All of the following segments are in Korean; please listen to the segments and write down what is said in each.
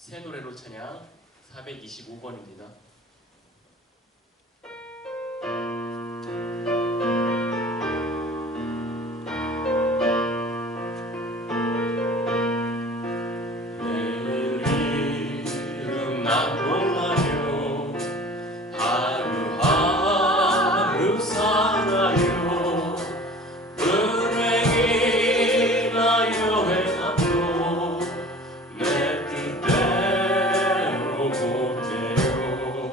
새 노래로 찬양 425번입니다. 내 뜻대로 못해요.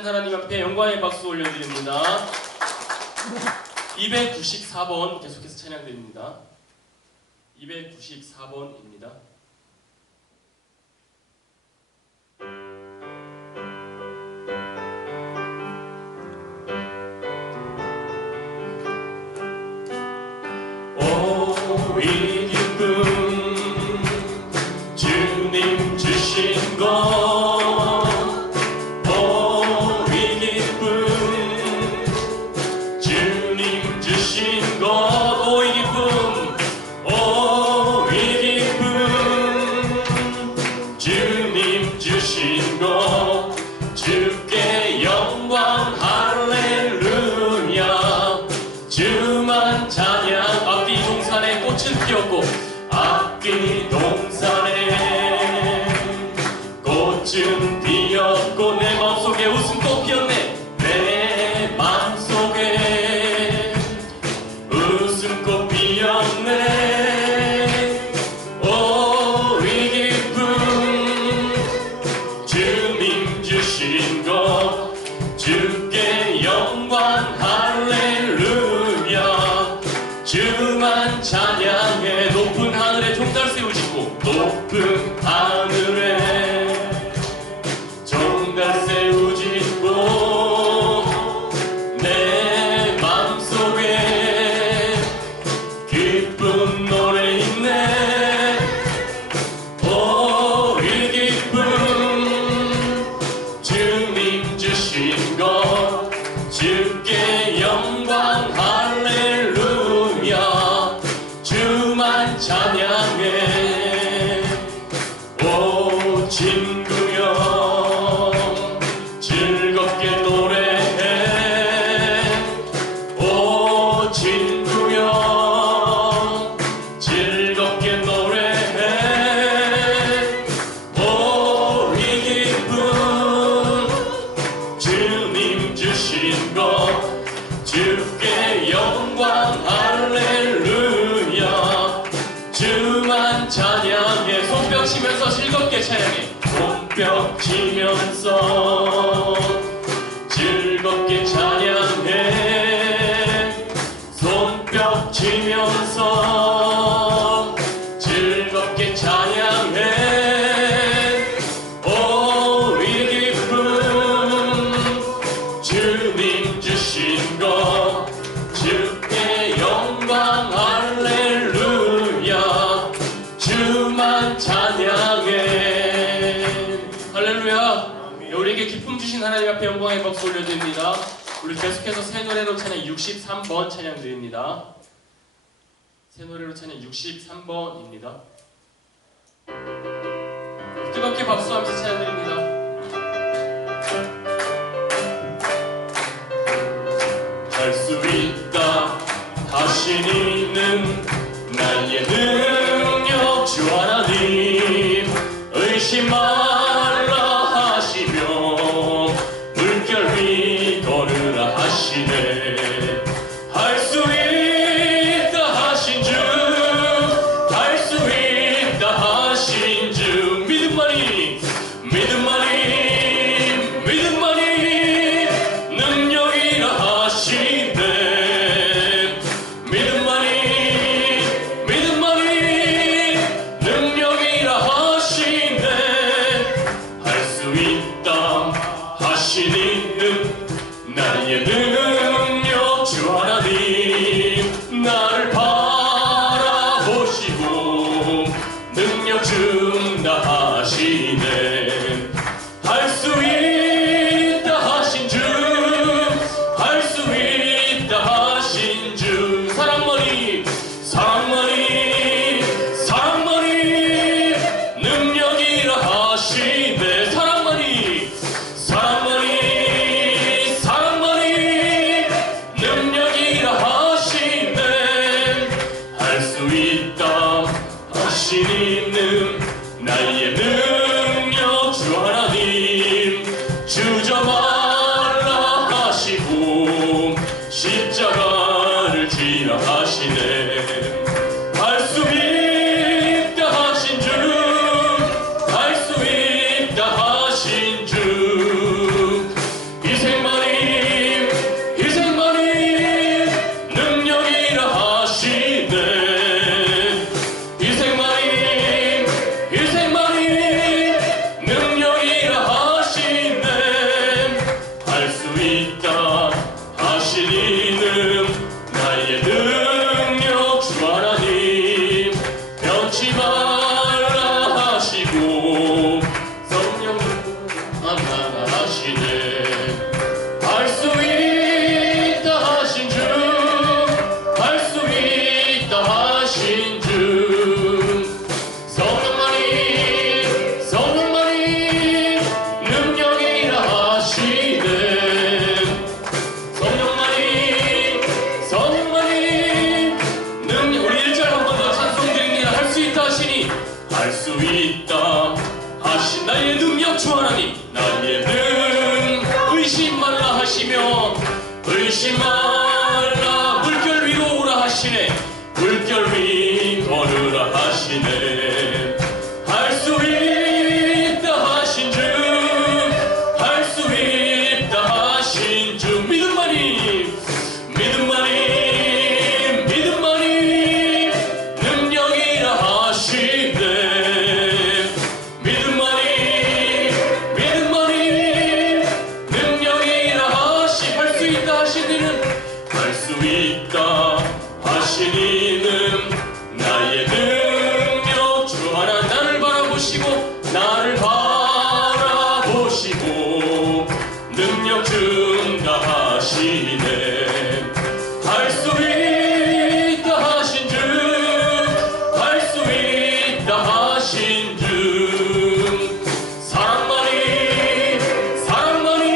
주시는 하나님 앞에 영광의 박수 올려드립니다. 294번 계속해서 찬양드립니다. 294번입니다. 이 기쁨 주님 주신 것, 이 기쁨 주님 주신 것, 이 기쁨, 이 기쁨 주님 주신 것, 주께 영광 할렐루야. 주만 찬양. 앞뒤 동산에 꽃은 피었고, 앞뒤 동산에 꽃은 피었고, 내 마음속에 웃음꽃 피었네. 내 마음속에 웃음꽃 피었네. 이 기쁨 주님 주신 것, 주께 영광 할렐루야. 주만 찬양해. 높은 하늘에 종달 세우시고, 높은 하늘에 종달 세우시고, 내 맘속에 기쁜 노래 있네. 이 기쁨 주님 주신 것, 주께 영광 할렐루야. 주만 찬양해. 친구여 즐겁게 노래해. 친구여 즐겁게 노래해. 이 기쁨 주님 주신 것, 주께 영광 할렐루야. 주만 찬양해. 손뼉 치면서 즐겁게 찬양해. 손뼉 치면서 즐겁게 찬양해. 손뼉 치면서 즐겁게 찬양해. 이 기쁨 주님 주신 것, 주께 영광 할렐루야. 주만 찬양해. 할렐루야. 우리에게 기쁨 주신 하나님 앞에 영광의 박수 올려드립니다. 우리 계속해서 새 노래로 찬양 63번 찬양 드립니다. 새 노래로 찬양 63번입니다. 뜨겁게 박수하면서 찬양 드립니다. 할 수 있다 하신 이는 나의 능력 주 하나님. 의심 말라 하시며 물결 위 걸으라 하시네. 할 수 있다 하신 주, 할 수 있다 하신 주. 믿음만이, 믿음만이, 믿음만이 능력이라 하시네. 믿음만이, 믿음만이 능력이라 하시네. 할 수 있다 하신 이는 나의 능력 주 하나님. 나를 바라보시고 능력 준다 하시네. 할 수 있다 하신 주, 할 수 있다 하신 주. 사랑만이, 사랑만이, 사랑만이 능력이라 하시네. 사랑만이, 사랑만이, 사랑만이 능력이라 하시네. 할 수 있다 하신 이는 나의 능력 주 하나님. 주저 말라 하시고 십자가를 지라 하시네. 할 수 있다 하신 주, 할 수 있다 하신 주. 이 잊지 말라. 물결 위로 오라 하시네. 물결 위 걸으라 하시네. 할 수 있다 하신 주, 할 수 있다 하신 주. 믿음만이, 믿음만이, 믿음만이 능력이라 하시네. 믿음만이, 믿음만이 능력이라 하시. 할 수 있다 하신 이는, 할 수 있다 하신 이는 나의 능력. 주 하나 나를 바라보시고, 나를 바라보시고 능력 준다 하시네. 할 수 있다 하신 주, 할 수 있다 하신 주. 사랑만이, 사랑만이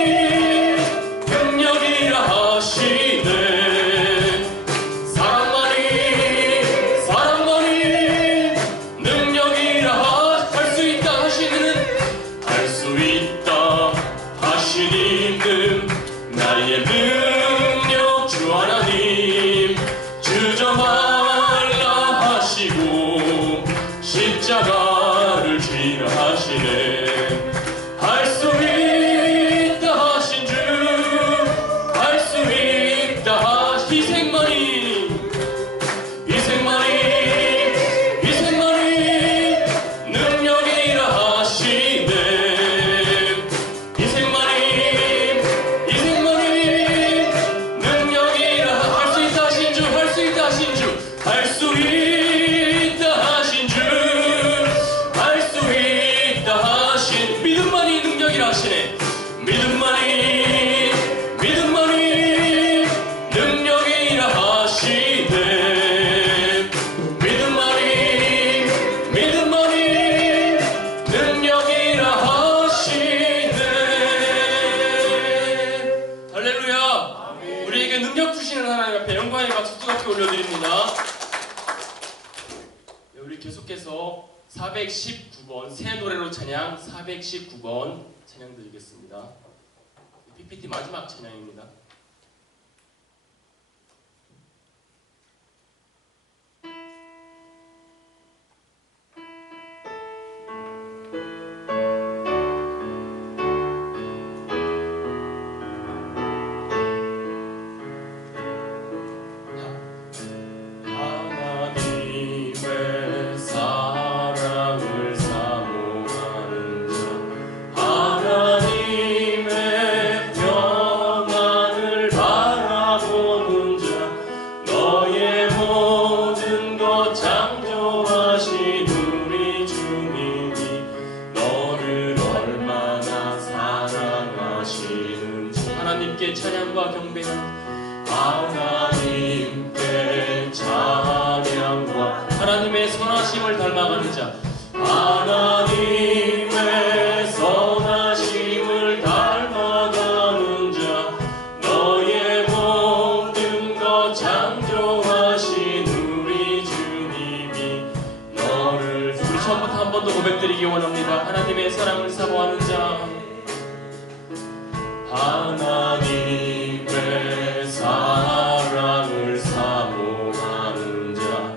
능력이라 하시네. 사랑만이, 사랑만이 능력이라 할 수 있다 하시는, 할 수 있다 하시니는 나의 능력. 주 하나님 주저 말라 하시고 십자가를 지라 하시네. 할 수 있다 하신 주, 할 수 있다 희생만이, 희생만이, 희생만이 능력이라 하시네. 희생만이, 희생만이 능력이라 할 수 있다 하신 주, 할 수 있다 하신 주, 할 수 있다 하신 주, 할 수 있다 하신. 믿음만이 능력이라 하시네. 믿음만이, 믿음만이 능력이라 하시네. 믿음만이, 믿음만이 능력이라 하시네. 할렐루야. 우리에게 능력 주시는 하나님 앞에 영광의 박수 뜨겁게 올려드립니다. 네, 우리 계속해서 419번 새 노래로 찬양 419번 찬양 드리겠습니다. PPT 마지막 찬양입니다. 하나님의 사랑을 사모하는 자, 하나님의 평안을 바라보는 자, 너의 모든 것 창조하신 우리 주님이 너를 얼마나 사랑하시는지. 하나님께 찬양과 경배하는, 하나님께 찬양과 하나님의 선하심을 닮아가는 자, 하나님의 선하심을 닮아가는 자, 너의 모든 것 창조하신 우리 주님이 너를. 우리 처음부터 한 번 더 고백드리기 원합니다. 하나님의 사랑을 사모하는 자, 하나님의 사랑을 사모하는 자,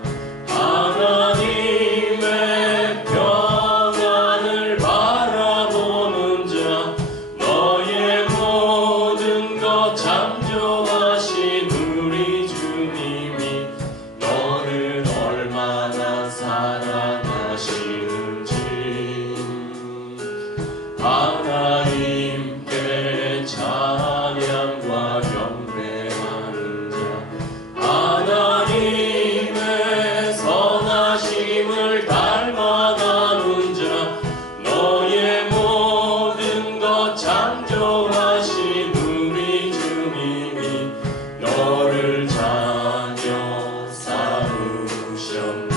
하나님의 평안을 바라보는 자, 너의 모든 것 창조하신 우리 주님이 너를 얼마나 사랑하시는지. 하나님께 찬양과 경배하는 자, 하나님의 선하심을 닮아가는 자, 너의 모든 것 창조하신 우리 주님이 너를 자녀 삼으셨네.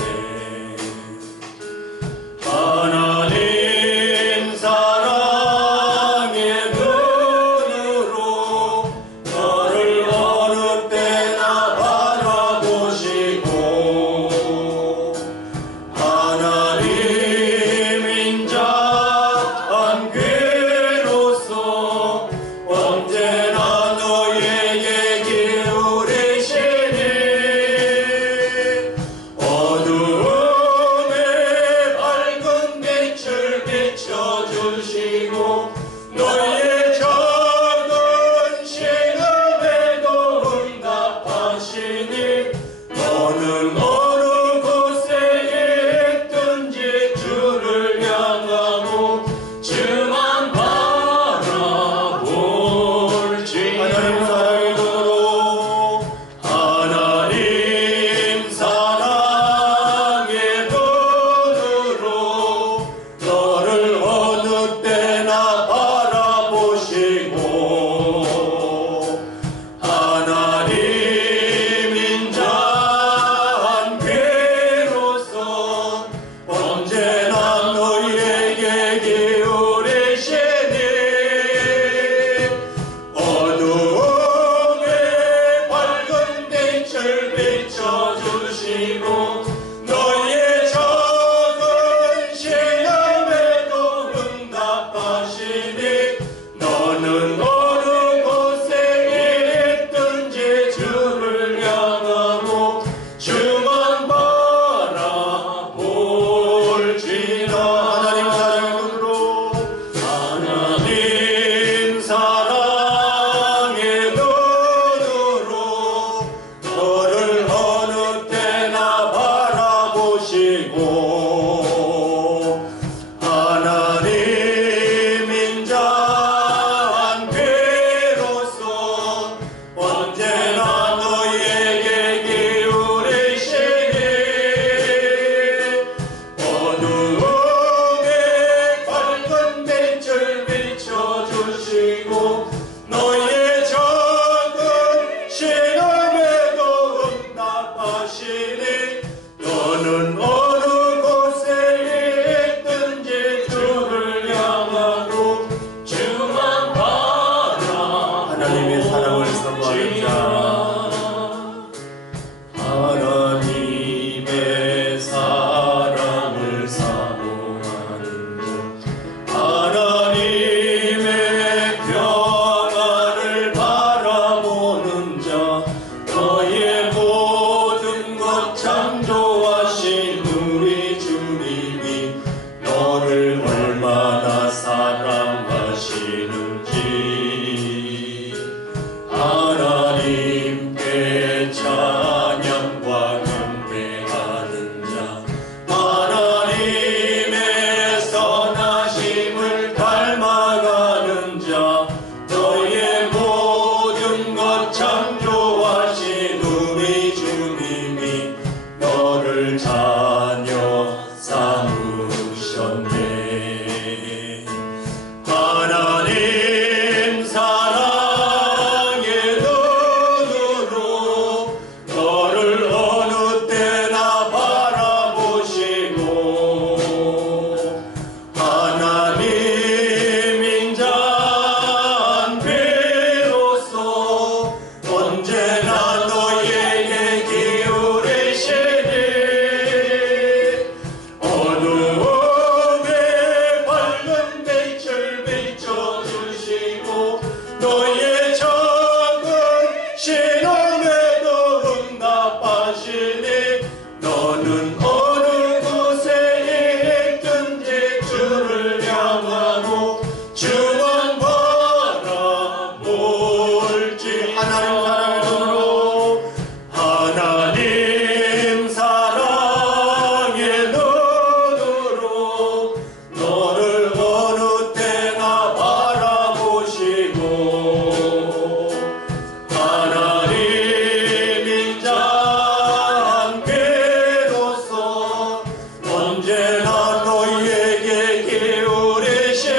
언제나 너희에게 기울이시니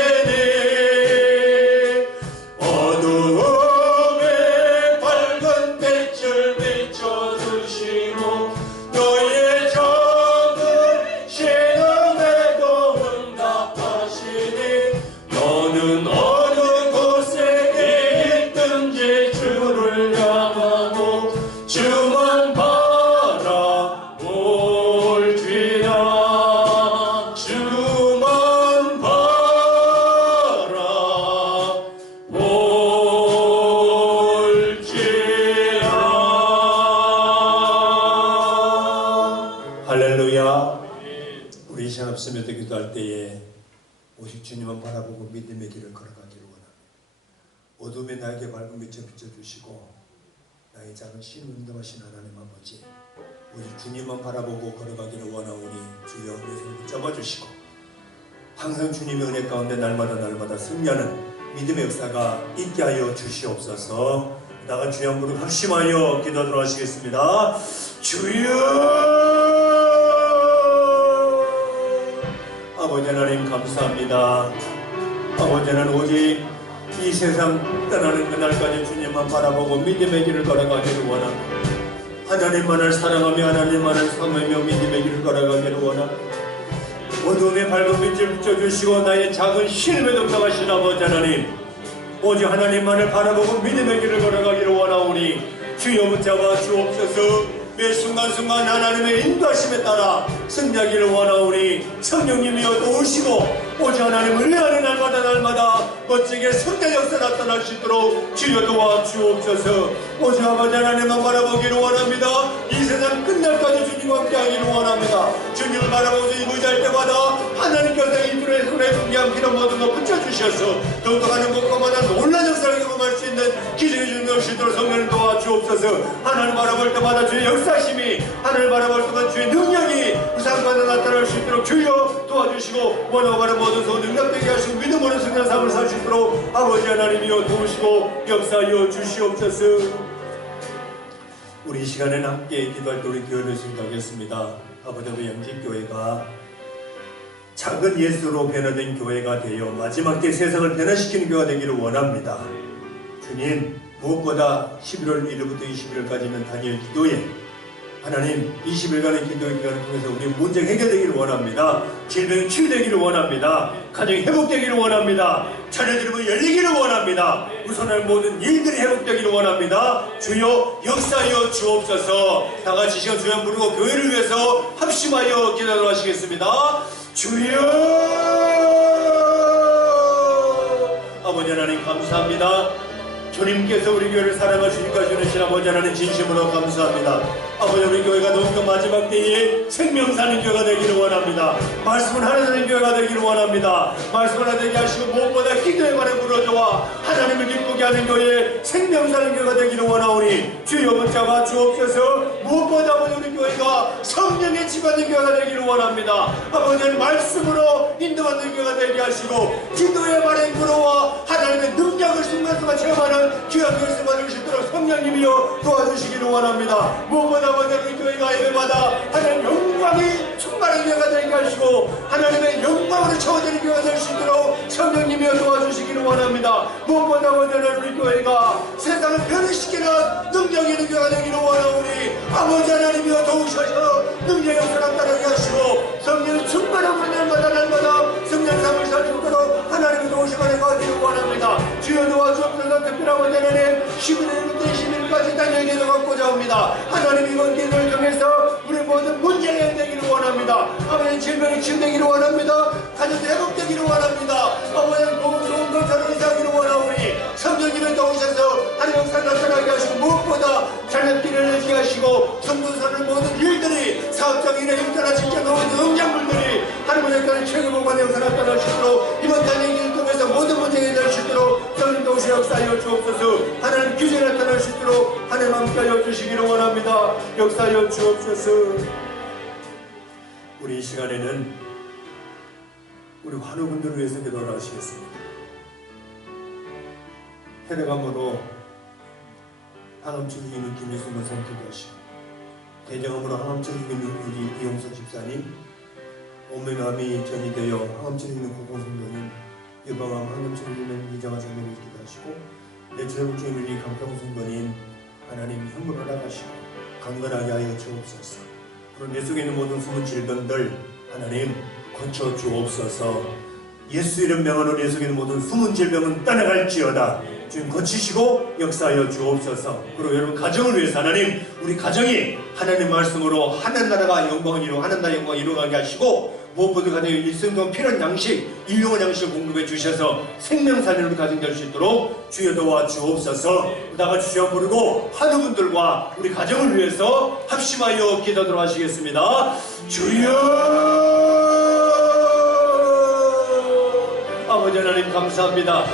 어두움에 밝은 빛을 비춰주시고 너희의 적은 신음에도 응답하시니 너는 어느 곳에 있든지 주를 향하고 주만 바라볼지라 주만 바라볼지라. 할렐루야. 우리 시간 없으며 기도할 때에 오직 주님만 바라보고 믿음의 길을 걸어가기를 원합니다. 어둠에 나에게 밝은 빛을 비춰주시고 나의 작은 신을 응답하신 하나님 아버지, 오직 주님만 바라보고 걸어가기를 원하오니 주여 내 손을 붙잡아 주시고 항상 주님의 은혜 가운데 날마다 승리하는 믿음의 역사가 있게 하여 주시옵소서. 나가 주여 한 무릎 합심하여 기도하도록 하시겠습니다. 주여! 아버지 하나님 감사합니다. 아버지 하나님 오직 이 세상 떠나는 그날까지 주님만 바라보고 믿음의 길을 걸어가기를 원합니다. 하나님만을 사랑하며 하나님만을 섬기며 믿음의 길을 걸어가기를 원합니다. 어둠의 밝은 빛을 비춰주시고 나의 작은 신음에 동참하신 아버지 하나님, 오직 하나님만을 바라보고 믿음의 길을 걸어가기를 원하오니 주여 붙잡아 주옵소서. 매 순간순간 하나님의 인도하심에 따라 승리하기를 원하오니 성령님이여 도우시고 오직 하나님 은혜하는 날마다 멋지게 성대 역사 나타날 수 있도록 주여 도와주옵소서. 오직 아버지 하나님만 바라보기를 원합니다. 이 세상 끝날까지 주님과 함께하기를 원합니다. 주님을 바라보고 주님 의지할 때마다 하나님께서 이들의 손에 존귀한 피로 모든 것 붙여주셔서 더욱더 가는 곳마다 놀라운 역사를 경험할 수 있는 기적의 주님 되시도록 성령을 도와주옵소서. 하나님 바라볼 때마다 주의 역사심이 하나님 바라볼 때마다 주의 능력이 우상마다 나타날 수 있도록 주여 도와주시고 원하고 바라는 모든 소원 능력되게 하시고 믿음으로 승리한 삶을 살 수 있도록 아버지 하나님이여 도우시고 역사하여 주시옵소서. 우리 이 시간에는 함께 기도할 때 우리 교회를 생각하겠습니다. 아버지 우리 영직교회가 작은 예수로 변화된 교회가 되어 마지막 때 세상을 변화시키는 교회가 되기를 원합니다. 주님 무엇보다 11월 1일부터 20일까지는 다니엘 기도회 하나님 20일간의 기도의 기간을 통해서 우리 문제 해결되기를 원합니다. 질병이 치유되기를 원합니다. 가정이 회복되기를 원합니다. 자녀들이 열리기를 원합니다. 우선할 모든 일들이 회복되기를 원합니다. 주여 역사하여 주옵소서. 다같이 시간 주여 부르고 교회를 위해서 합심하여 기도하도록 하시겠습니다. 주여 아버지 하나님 감사합니다. 주님께서 우리 교회를 사랑하시니까 주신 아버지 하나님 진심으로 감사합니다. 아버지 우리 교회가 더욱더 마지막 때에 생명 사는 교회가 되기를 원합니다. 말씀을 하나님 교회가 되기를 원합니다. 말씀을 하게 하시고 무엇보다 기도의 말에 부러져와 하나님을 기쁘게 하는 교회 생명 사는 교회가 되기를 원하오니 주여 붙잡아 주옵소서. 무엇보다 아버지 우리 교회가 성령의 집안의 교회가 되기를 원합니다. 아버지는 말씀으로 인도받는 교회가 되게 하시고 기도의 말에 부러워 하나님의 능력을 순간순간 체험하는 귀한 교회를 받을 수 있도록 성령님이여 도와주시기를 원합니다. 무엇보다 아버지 우리 교회가 예배마다 하나님 영광이 충만한 교회가 되게 하시고 하나님의 영광으로 채워지는 교회가 될 수 있도록 성령님이여 도와주시기를 원합니다. 무엇보다 아버지 우리 교회가 세상을 변화시키는 능력 있는 교회가 되기를 원하오니 아버지 하나님이여 도우셔서 능력의 역사를 나타나게 하시고 성령의 충만한 날마다 성령 삶을 살 수 있도록 하나님의 도우시기를 원합니다. 주여 도와주옵소서. 특별한 아버지 하나님 11일부터 20일까지 다니엘 기도 갖고자 합니다. 하나님 이번 기도를 통해서 우리 모든 문제가 해결되기를 원합니다. 아버지 질병이 치유되기를 원합니다. 가정이 회복되기를 원합니다. 아버지 좋은 것처럼 이사하기를 원하오니 성령님을 도우셔서 하나님 역사를 나타나게 하시고 무엇보다 자녀끼리를 내게 하시고 성도사는 모든 일들이 사업적이나 일자나 직장 모든 응장물들이 하나님의 역사를 최고봉관의 역사를 나타날 수 있도록 이번 다니엘 기도를 통해서 모든 문제가 해결될 수 있도록 성령 도우시 역사하여 주옵소서. 하나님 규제가 나타날 수 있도록 하나님 함께하여 주시기를 원합니다. 역사하여 주옵소서. 우리 이 시간에는 우리 환우분들을 위해서 기도를 하시겠습니다. 혈액암으로 항암증 있는 김혜수 목사님 기도하시고 대장암으로 항암증 있는 이용석 집사님, 온몸의 암이 전이 되어 항암증이 있는 고공성도님 유방암 항암증이 있는 이장한 성도를 기도 하시고 내 최고주님이 강평 성도님 하나님 현물을 나가시고 강건하게 하여 주옵소서. 그리고 내 속에 있는 모든 숨은 질병들 하나님 고쳐 주옵소서. 예수 이름 명으로 내 속에 있는 모든 숨은 질병은 떠나갈지어다. 주님 고치시고 역사하여 주옵소서. 그리고 여러분 가정을 위해서 하나님 우리 가정이 하나님 말씀으로 하나님 나라가 영광을 이루고 하나님 나라의 영광을 이루어가게 하시고 무엇보다 가정에 일생 동안 필요한 양식 일용한 양식을 공급해 주셔서 생명살리는 우리 가정 될 수 있도록 주여 도와 주옵소서. 다같이 주여 부르고 하는 분들과 우리 가정을 위해서 합심하여 기도하도록 하시겠습니다. 주여 아버지 하나님 감사합니다.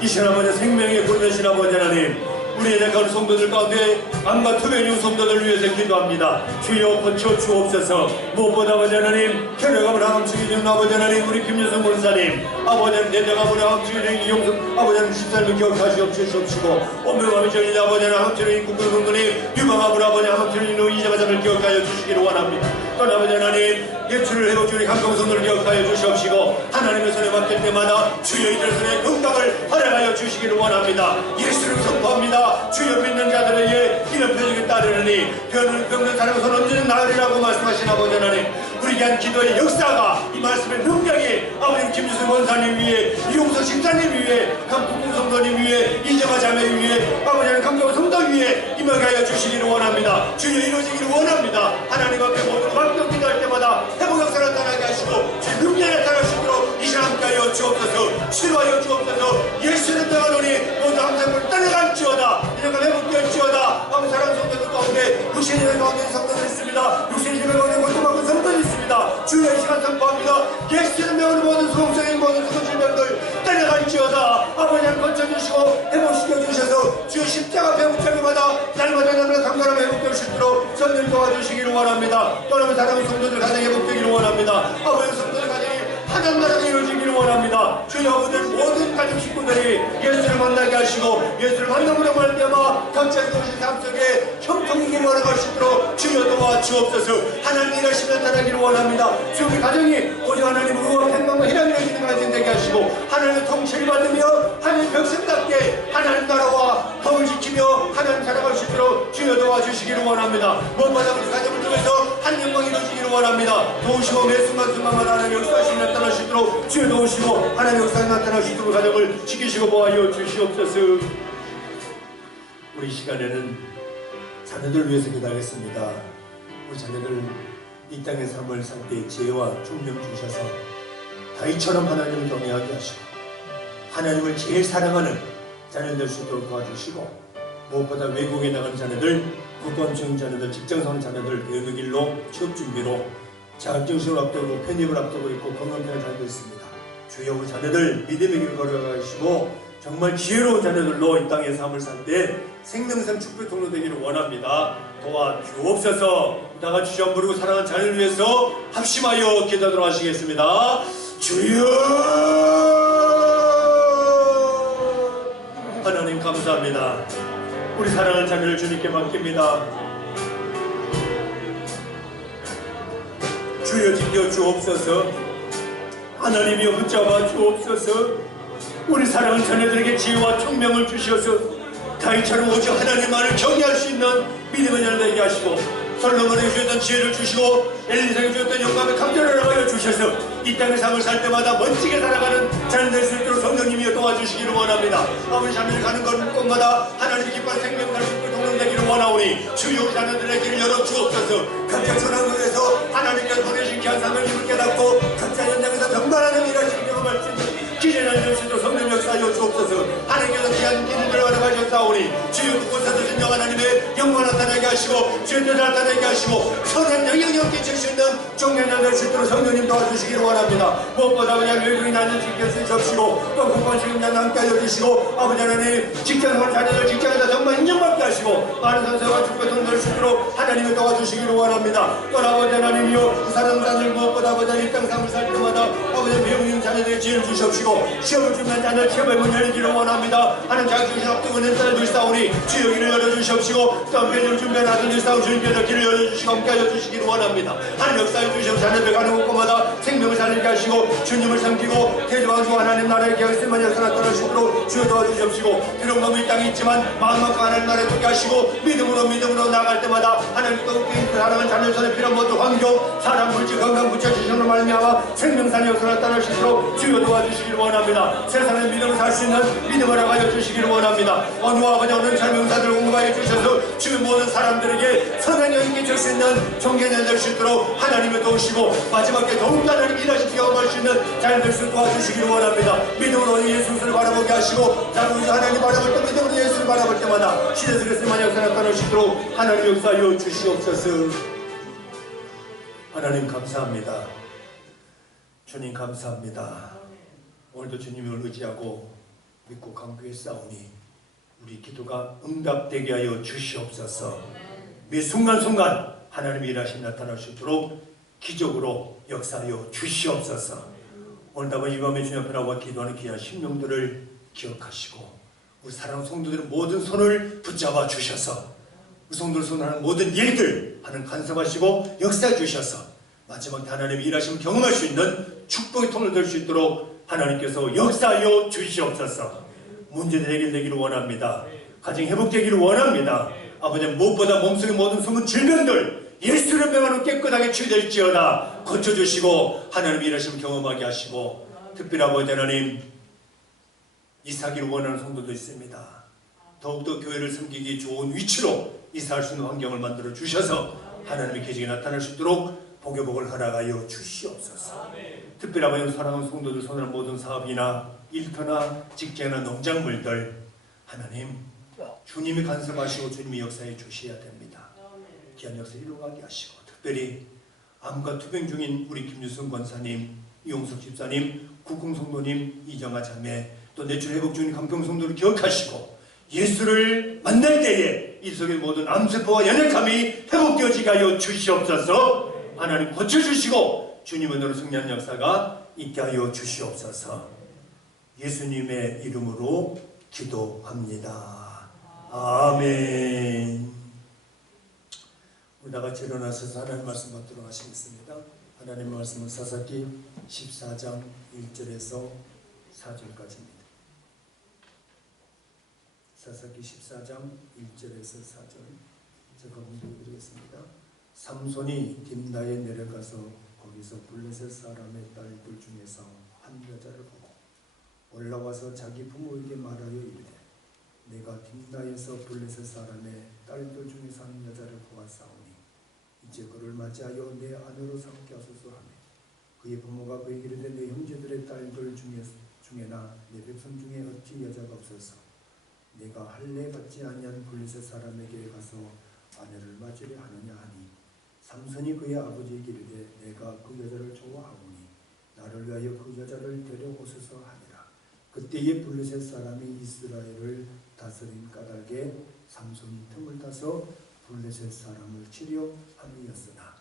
이 시간 아버지 생명의 불면신 아버지 하나님 우리의 약한 성도들 가운데 암과 투병용 성도들을 위해서 기도합니다. 주여 고쳐 주옵소서. 무엇보다 아버지 하나님 혈액암을 항암증이 되는 아버지 하나님 우리 김여성 권사님 아버지 하나님 내장암을 항암증이 되는 이용성 아버지 하나님 14일 기억하시옵 주시옵시고 온명암이 전이된 아버지 하나님 항암증이 국군군군이 유방암을 아버지 항암증이 있는 이자마자를 기억하여 주시기를 원합니다. 또 아버지 하나님 예출을 해로주니 강동성들을 기억하여 주시옵시고 하나님의 손에 맡길 때마다 주여 이들 손에 건강을 활용하여 주시기를 원합니다. 예수를 선포합니다. 주여 믿는 자들에게 이런 표적이 따르느니 병든 사람의 손 언제는 나으리라고 말씀하신 아버지 하나님 우리에게 한 기도의 역사가 이 말씀의 능력이 아버지 김주승 원사님 위에 이용석 집사님 위에 강국공 성도님 위에 이재마 자매 위에 아버지 하나님 강경 성도 위에 임하게 하여 주시기를 원합니다. 주여 이루어지기를 원합니다. 하나님 앞에 모든 감격 기도할 때마다 회복 역사를 나타나게 하시고 주 능력이 나타날 수 있도록 이 시간 함께 하여 주옵소서. 치료하여 주옵소서. 예수는 떠나노니 모두 항상을 떠나갈지어다. 이제가 회복될지어다. 아무 사랑 성도들 가운데 육신의 가운데 성도들 있습니다. 육신의 가운데 고통받는 성도들 있습니다. 주의 시간 선포합니다. 예수는 명으로 모든 소음성인 모든 소질병들 떠나갈지어다. 아버지 한 거쳐주시고 회복시켜 주셔서 주의 십자가 배우자마다 날마다 강건함 회복될 수 있도록 성령 도와주시기를 원합니다. 떠나는 사랑의 성도들 가정 회복되기를 원합니다. 아버지 성도들 가정이 하나님 나라가 이루어지기를 원합니다. 주여 아버지 모든 가족 식구들이 예수를 만나게 하시고 예수를 만나보려고 할 때마다 각자의 것이 삶 속에 형통이기를 원할 수 있도록 주여 도와 주옵소서. 하나님 일하시며 나타나기를 원합니다. 주여 우리 가정이 오직 하나님 의와 평강과 희락이 이루어지는 가정 되게 하시고 하나님의 통치를 받으며 하나님 백성답게 하나님 나라와 법을 지키며 하나님 살아갈 수 있도록 주여 도와 주시기를 원합니다. 무엇보다 우리 가정을 통해서 한 영광이 이루어지기를 원합니다. 도우시고 매 순간순간마다 하나님 역사하시며 나타날 수 있도록 주여 도우시고 하나님 역사에 나타날 수 있도록 가정을 지키시고 보아여 주시옵소서. 우리 시간에는 자녀들 위해서 기도하겠습니다. 우리 자녀들 이 땅의 삶을 살 때 지혜와 총명 주셔서 다윗처럼 하나님을 경외하게 하시고 하나님을 제일 사랑하는 자녀들 될 수 있도록 도와주시고 무엇보다 외국에 나가는 자녀들, 국권 중인 자녀들, 직장 사는 자녀들 교육의 길로 취업 준비로 자격증 시험을 앞두고 편입을 앞두고 있고 건강편을 잘고 있습니다. 주여 우리 자녀들 믿음의 길을 걸어가시고 정말 지혜로운 자녀들로 이 땅의 삶을 살 때 생명샘 축복의 통로 되기를 원합니다. 도와주옵소서. 다같이 주여 부르고 사랑하는 자녀를 위해서 합심하여 기도하도록 하시겠습니다. 주여 하나님 감사합니다. 우리 사랑하는 자녀를 주님께 맡깁니다. 주여 지켜 주옵소서. 하나님이여 붙잡아 주옵소서. 우리 사랑하는 자녀들에게 지혜와 총명을 주셔서 다윗처럼 오직 하나님만을 경외할 수 있는 믿음의 자녀 되게 하시고 솔로몬에게 주셨던 지혜를 주시고 엘리사에게 주셨던 영감의 감전을 하여 주셔서 이 땅의 삶을 살 때마다 멋지게 살아가는 자녀 될 수 있도록 성령님이여 도와주시기를 원합니다. 아버지 자녀를 가는 곳마다 하나님 기뻐하는 생명 갈 수 있도록 동행되기를 원하오니 주여 우리 자녀들의 길을 열어 주옵소서. 각자 전환국에서 하나님께서 보내신 귀한 사명을 힘을 깨닫고 각자 현장에서 정말하는 일하시는 경험할 수 있는 기재를 열수도 성령 역사하여 주옵소서. 하나님께서 귀한 길을 들어가셔사오니 주여 그곳에서 진정 하나님의 영광을 나타나게 하시고 주의 뜻을 나타나게 하시고 선한 영향력 끼칠 수 있는 종려자 될 수 있도록 성령님 도와주시기를 원합니다. 무엇보다 그냥 외국인 아닌 주께서 접시고 또 국권 책임자는 함께 하여 주시고 아버지 하나님 직장생활 자녀들 직장에서 정말 인정받게 하시고 많은 선생과 축복의 돈 될 수 있도록 하나님이 도와주시기를 원합니다. 또 아버지 하나님이여 사랑자들 무엇보다 아버지 이 땅 삶을 살 때마다 아버지 배우님 자녀들의 지혜를 주시옵시고 시험을 준비한 자녀 시험의 문 열기를 원합니다. 하는 자격증 앞두고 낸 딸을 주시다오니 주여 길을 열어주시옵시고 또 편을 준비하는 이 싸움 주님께서 길을 열어주시고 함께하여 주시기를 원합니다. 하나님 역사에 주시옵소서. 사는 가는 곳마다 생명을 살리게 하시고 주님을 섬기고 태조왕조 하나님 나라의 계획성만 역사나 따르시도록 주여 도와주시옵시고 비록 너무 이 땅에 있지만 마음만큼 하나님 나라에 돕게 하시고 믿음으로 나갈 때마다 하나님 뜨겁게 사랑하는 자녀선의 필요한 모든 환경 사람 물질 건강 부처주시는 말미암아 생명산의 역사나 따르시도록 주여 도와주시기를 원합니다. 세상에 믿음을 살 수 있는 믿음을 하여 주시기를 원합니다. 어느와 아버지 오늘 설명사들을 공부하여 주셔서 주변 모든 사람들에게 선한 영향을 줄 수 있는 종교nhân 될 수 있도록 하나님을 도우시고 마지막에 더욱 하나님 일하시게 경험할 수 있는 잘 될 수 도와주시기를 원합니다. 믿음으로 예수를 바라보게 하시고 우리 하나님 바라볼 때 믿음으로 예수를 바라볼 때마다 시대 속에서 만약 나타날 수 있도록 하나님 역사하여 주시옵소서. 하나님 감사합니다. 주님 감사합니다. 오늘도 주님을 의지하고 믿고 간구에 싸우니 우리 기도가 응답되게 하여 주시옵소서. 매 순간순간 하나님의 일하심 나타날 수 있도록 기적으로 역사하여 주시옵소서. 오늘도 이 밤에 주님 앞에 나와 기도하는 귀한 심령들을 기억하시고 우리 사랑하는 성도들의 모든 손을 붙잡아 주셔서 우리 성도들 손하는 모든 일들 하나님 간섭하시고 역사해 주셔서 마지막 하나님의 일하심을 경험할 수 있는 축복의 통로 될 수 있도록 하나님께서 역사하여 주시옵소서. 문제들 해결되기를 원합니다. 가정 회복되기를 원합니다. 아버지 무엇보다 몸속의 모든 숨은 질병들 예수의 명으로 깨끗하게 치유될지어다 고쳐주시고 하나님의 일하심을 경험하게 하시고 특별히 아버지 하나님 이사하기를 원하는 성도도 있습니다. 더욱더 교회를 섬기기 좋은 위치로 이사할 수 있는 환경을 만들어 주셔서 하나님의 계획이 나타날 수 있도록 복의 복을 허락하여 주시옵소서. 특별히 아버지 사랑하는 성도들 손을 모든 사업이나 일터나 직장이나 농작물들 하나님 주님이 간섭하시고 주님이 역사해 주셔야 됩니다. 귀한 역사 이루어가게 하시고 특별히 암과 투병 중인 우리 김유승 권사님, 이용석 집사님, 국궁성도님, 이정아 자매 또 뇌출 회복 중인 강평성도를 기억하시고 예수를 만날 때에 이 속의 모든 암세포와 연약함이 회복되어지게 하여 주시옵소서. 하나님 고쳐주시고 주님의 너로 승리한 역사가 있게 하여 주시옵소서. 예수님의 이름으로 기도합니다. 아멘. 우리 다같이 일어나셔서 하나님 말씀 받도록 하시겠습니다. 하나님 말씀은 사사기 14장 1절에서 4절까지입니다. 사사기 14장 1절에서 4절 제가 공부해드리겠습니다. 삼손이 딥나에 내려가서 거기서 블레셋 사람의 딸들 중에서 한 여자를 보고 올라와서 자기 부모에게 말하여 이르되 내가 딥나에서 블레셋 사람의 딸들 중에서 한 여자를 보았사오니 이제 그를 맞이하여 내 아내로 삼게 하소서 하며 그의 부모가 그에게 이르되 내 형제들의 딸들 중에나 내 백성 중에 어찌 여자가 없어서 내가 할례 받지 아니한 블레셋 사람에게 가서 아내를 맞으려 하느냐 하니 삼손이 그의 아버지에게 이르되 내가 그 여자를 좋아하오니 나를 위하여 그 여자를 데려오소서 하니라. 그때에 블레셋 사람이 이스라엘을 다스린 까닭에 삼손이 틈을 타서 블레셋 사람을 치려 함이었으나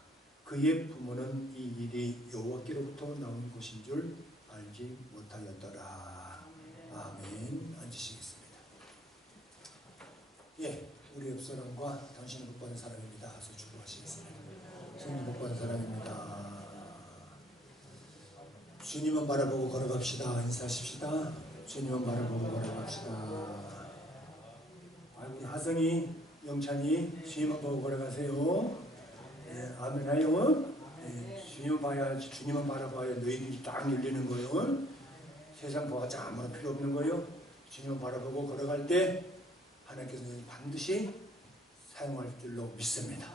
그의 부모는 이 일이 여호와께로부터 나온 것인 줄 알지 못하였더라. 아멘. 앉으시겠습니다. 예, 우리 옆 사람과 당신은 복 받은 사람입니다. 하서 축복하시겠습니다. 주님 복 받은 사람입니다. 주님만 바라보고 걸어갑시다. 인사하십시다. 주님만 바라보고 걸어갑시다. 우리 하성이, 영찬이 주님만 보고 걸어가세요. 네, 아멘 하요. 네, 주님만 바라봐야 너희들이 딱 열리는 거요. 세상 보아자 아무런 필요 없는 거요. 주님만 바라보고 걸어갈 때 하나님께서 반드시 사용할 줄로 믿습니다.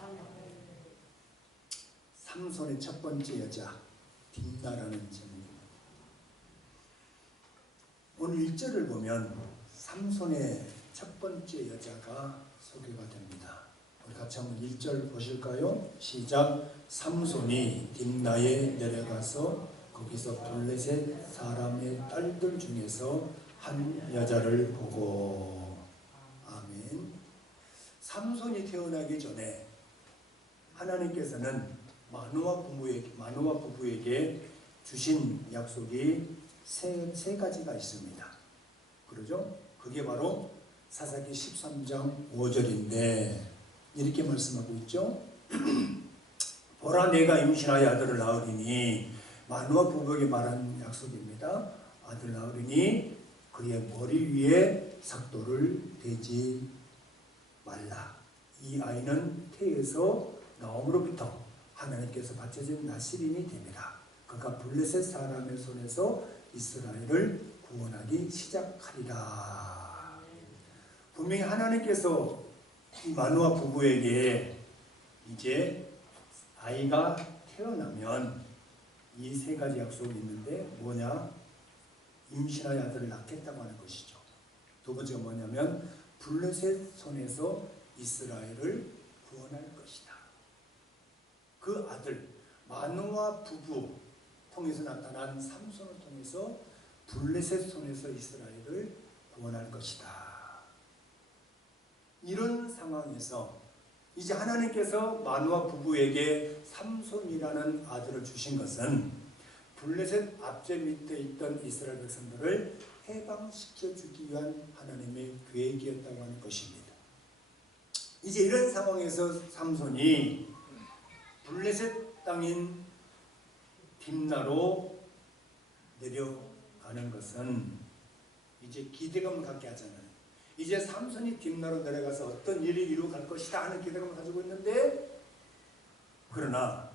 삼손의 첫 번째 여자 딥나라는 제목입니다. 오늘 1절을 보면 삼손의 첫 번째 여자가 소개가 됩니다. 우리 같이 한번 1절 보실까요? 시작. 삼손이 딥나에 내려가서 거기서 블레셋 사람의 딸들 중에서 한 여자를 보고. 아멘. 삼손이 태어나기 전에 하나님께서는 마노아 부부에게 주신 약속이 세 가지가 있습니다. 그러죠? 그게 바로 사사기 13장 5절인데 이렇게 말씀하고 있죠. 보라 내가 임신하여 아들을 낳으리니, 마누아 부부에게 말한 약속입니다. 아들 낳으리니 그의 머리 위에 삭도를 대지 말라. 이 아이는 태에서 나옴으로부터 하나님께서 바쳐진 나실인이 됩니다. 그가 블레셋 사람의 손에서 이스라엘을 구원하기 시작하리라. 분명히 하나님께서 이 마누아 부부에게 이제 아이가 태어나면 이 세 가지 약속이 있는데 뭐냐? 임신하여 아들을 낳겠다고 하는 것이죠. 두 번째가 뭐냐면 블레셋 손에서 이스라엘을 구원할 것이다. 그 아들 마누아 부부 통해서 나타난 삼손을 통해서 블레셋 손에서 이스라엘을 구원할 것이다. 이런 상황에서 이제 하나님께서 마누아 부부에게 삼손이라는 아들을 주신 것은 블레셋 압제 밑에 있던 이스라엘 백성들을 해방시켜 주기 위한 하나님의 계획이었다고 하는 것입니다. 이제 이런 상황에서 삼손이 블레셋 땅인 딥나로 내려가는 것은 이제 기대감을 갖게 하잖아요. 이제 삼손이 딥나로 내려가서 어떤 일이 이루어갈 것이다 하는 기대감을 가지고 있는데, 그러나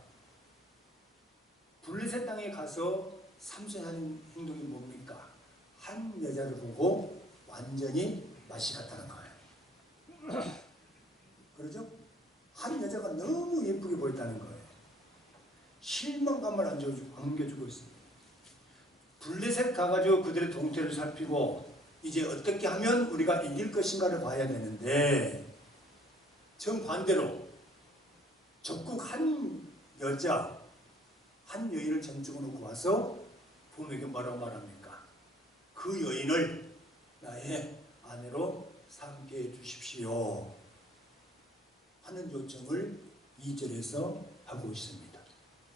블레셋 땅에 가서 삼손이 하는 행동이 뭡니까? 한 여자를 보고 완전히 맛이 갔다는 거예요. 그러죠? 한 여자가 너무 예쁘게 보였다는 거예요. 실망감을 안겨주고 있습니다. 블레셋 가가지고 그들의 동태를 살피고 이제 어떻게 하면 우리가 이길 것인가를 봐야 되는데, 정반대로 적국 한 여자, 한 여인을 전적으로 놓고 와서 부모에게 뭐라고 말합니까? 그 여인을 나의 아내로 삼게 해주십시오 하는 요청을 2절에서 하고 있습니다.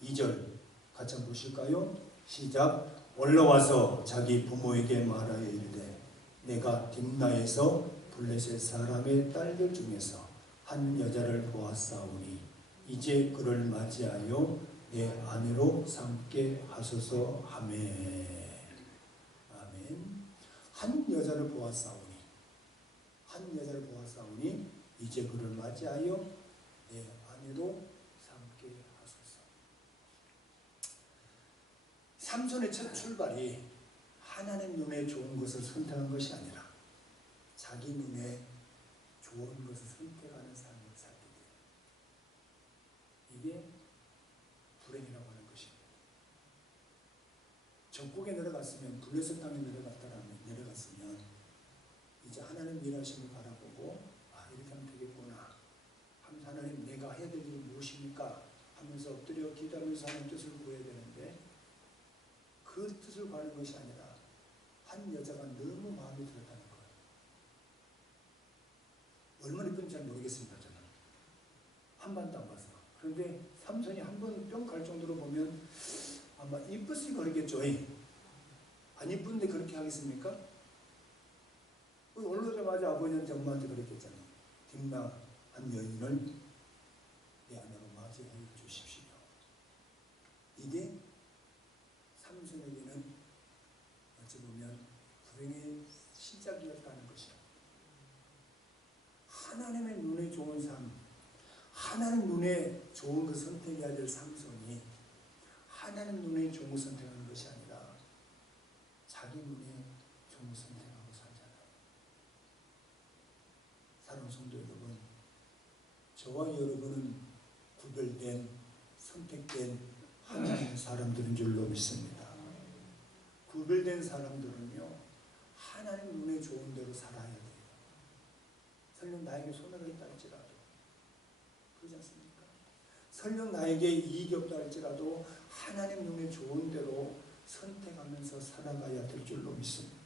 2절 같이 한번 보실까요? 시작. 올라와서 자기 부모에게 말하여 이르되 내가 딥나에서 블레셋 사람의 딸들 중에서 한 여자를 보았사오니 이제 그를 맞이하여 내 아내로 삼게 하소서 하매. 아멘. 한 여자를 보았사오니, 한 여자를 보았사오니 이제 그를 맞이하여 내 아내로 삼게 하소서. 삼손의 첫 출발이 하나님 눈에 좋은 것을 선택한 것이 아니라 자기 눈에 좋은 것을 선택하는 삶을 살게 돼요. 이게 불행이라고 하는 것입니다. 적국에 내려갔으면, 블레셋 땅에 내려갔으면 이제 하나님 일하심을 바라보고 이렇게 하면 되겠구나 하면서 하나님 내가 해야 될 일이 무엇입니까? 하면서 엎드려 기도하면서 하나님 뜻을 구해야 되는데, 그 뜻을 구하는 것이 아니라 한 여자가 너무 마음에 들었다는 거예요. 얼마나 이쁜지 잘 모르겠습니다. 저는 한 번도 안 봐서. 그런데 삼손이 한 번 뿅 갈 정도로 보면 아마 이쁘으니까 그러겠죠. 안 이쁜데 그렇게 하겠습니까? 올라오자마자 아버지한테 엄마한테 그랬겠잖아요. 딥나 한 여인을 내 아내로 맞이해 주십시오. 이게 삼손에게는 어찌 보면 불행의 시작이었다는 것이야. 하나님의 눈에 좋은 삶, 하나님 눈에 좋은 것 선택해야 될 삼손이 하나님 눈에 좋은 것 선택하는 것이 아니라 자기 눈에 좋은 것 선택하고 살잖아요. 사랑하는 성도 여러분, 저와 여러분은 구별된, 선택된 하나님의 사람들인 줄로 믿습니다. 구별된 사람들은요, 하나님 눈에 좋은 대로 살아야 돼요. 설령 나에게 손해가 있다 할지라도, 그러지 않습니까? 설령 나에게 이익이 없다 할지라도 하나님 눈에 좋은 대로 선택하면서 살아가야 될 줄로 믿습니다.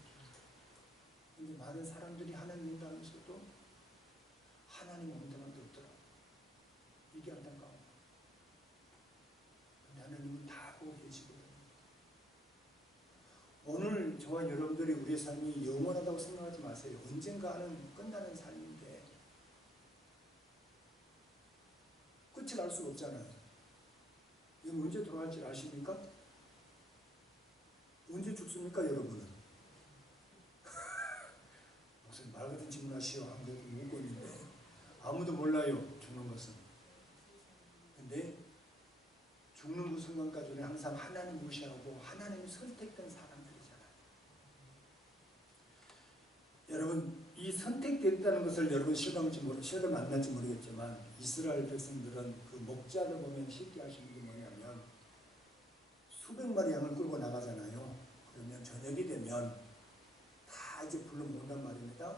근데 많은 사람들이 하나님 믿다면서도 하나님 온데만 없더라고요. 이게 안타까워. 근데 하나님은 다 보고 계시거든요. 오늘 저와 여러분들이 우리의 삶이 영원하다고 생각하지 마세요. 언젠가는 끝나는 삶인데 끝을 알 수가 없잖아요. 이거 언제 돌아갈지 아십니까? 언제 죽습니까, 여러분은? 무슨 말 같은 질문하시오. 한국 묻고 있는데 아무도 몰라요, 죽는 것은. 근데 죽는 그 순간까지는 항상 하나님 무시하고 하나님이 선택된 사람들이잖아요. 여러분, 이 선택됐다는 것을 여러분 실감 만날지 모르겠지만 이스라엘 백성들은 그 목자를 보면 쉽게 아시는 게 뭐냐면 수백 마리 양을 끌고 나가잖아요. 그러면 저녁이 되면 다 이제 불러 모은단 말입니다.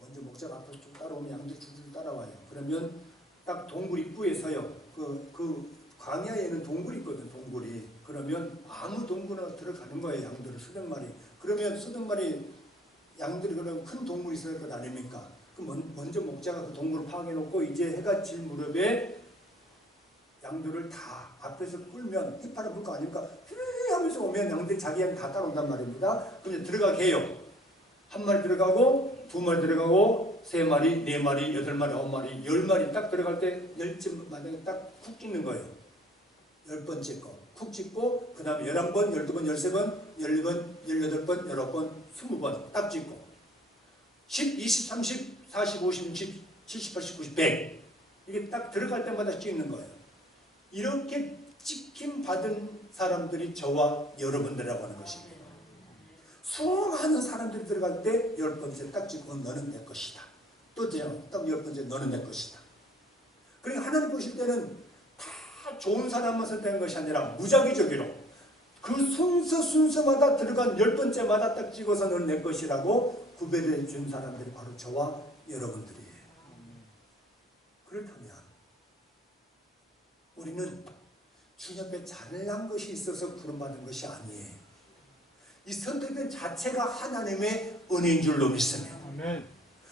먼저 목자가 앞으로 쭉 따라오면 양들이 줄줄 따라와요. 그러면 딱 동굴 입구에 서요. 그 광야에는 동굴이 있거든, 동굴이. 그러면 아무 동굴이나 들어가는 거예요, 양들을 수백 마리. 그러면 수백 마리 양들이 그런 큰 동굴이 있어야 할 것 아닙니까? 그럼 먼저 목자가 그 동굴을 파괴해놓고 이제 해가 질 무렵에 양들을 다 앞에서 끌면 휘파람 불 거 아닙니까? 휘 하면서 오면 양들이 자기 양 다 따라온단 말입니다. 그럼 들어가게 해요. 한 마리 들어가고, 두 마리 들어가고, 세 마리, 네 마리, 여덟 마리, 아홉 마리, 열 마리 딱 들어갈 때 열쯤 마당에 딱 쿡 찍는 거예요. 열 번째 거. 쿡 찍고, 그 다음에 11번, 12번, 13번, 14번, 18번, 19번, 20번 딱 찍고 10, 20, 30, 40, 50, 60, 70, 80, 90, 100 이게 딱 들어갈 때마다 찍는 거예요. 이렇게 찍힘 받은 사람들이 저와 여러분들이라고 하는 것입니다. 수많은 사람들이 들어갈 때 10번째 딱 찍고 너는 내 것이다. 또 딱 10번째 너는 내 것이다. 그러니까 하나님 보실 때는 다 좋은 사람만 선택한 것이 아니라 무작위적으로 그 순서마다 들어간 10번째마다 딱 찍어서 너는 내 것이라고 구별해 준 사람들이 바로 저와 여러분들이에요. 그렇다면 우리는 주님 앞에 잘난 것이 있어서 부름받은 것이 아니에요. 이 선택된 자체가 하나님의 은혜인 줄로 믿습니다. 아멘.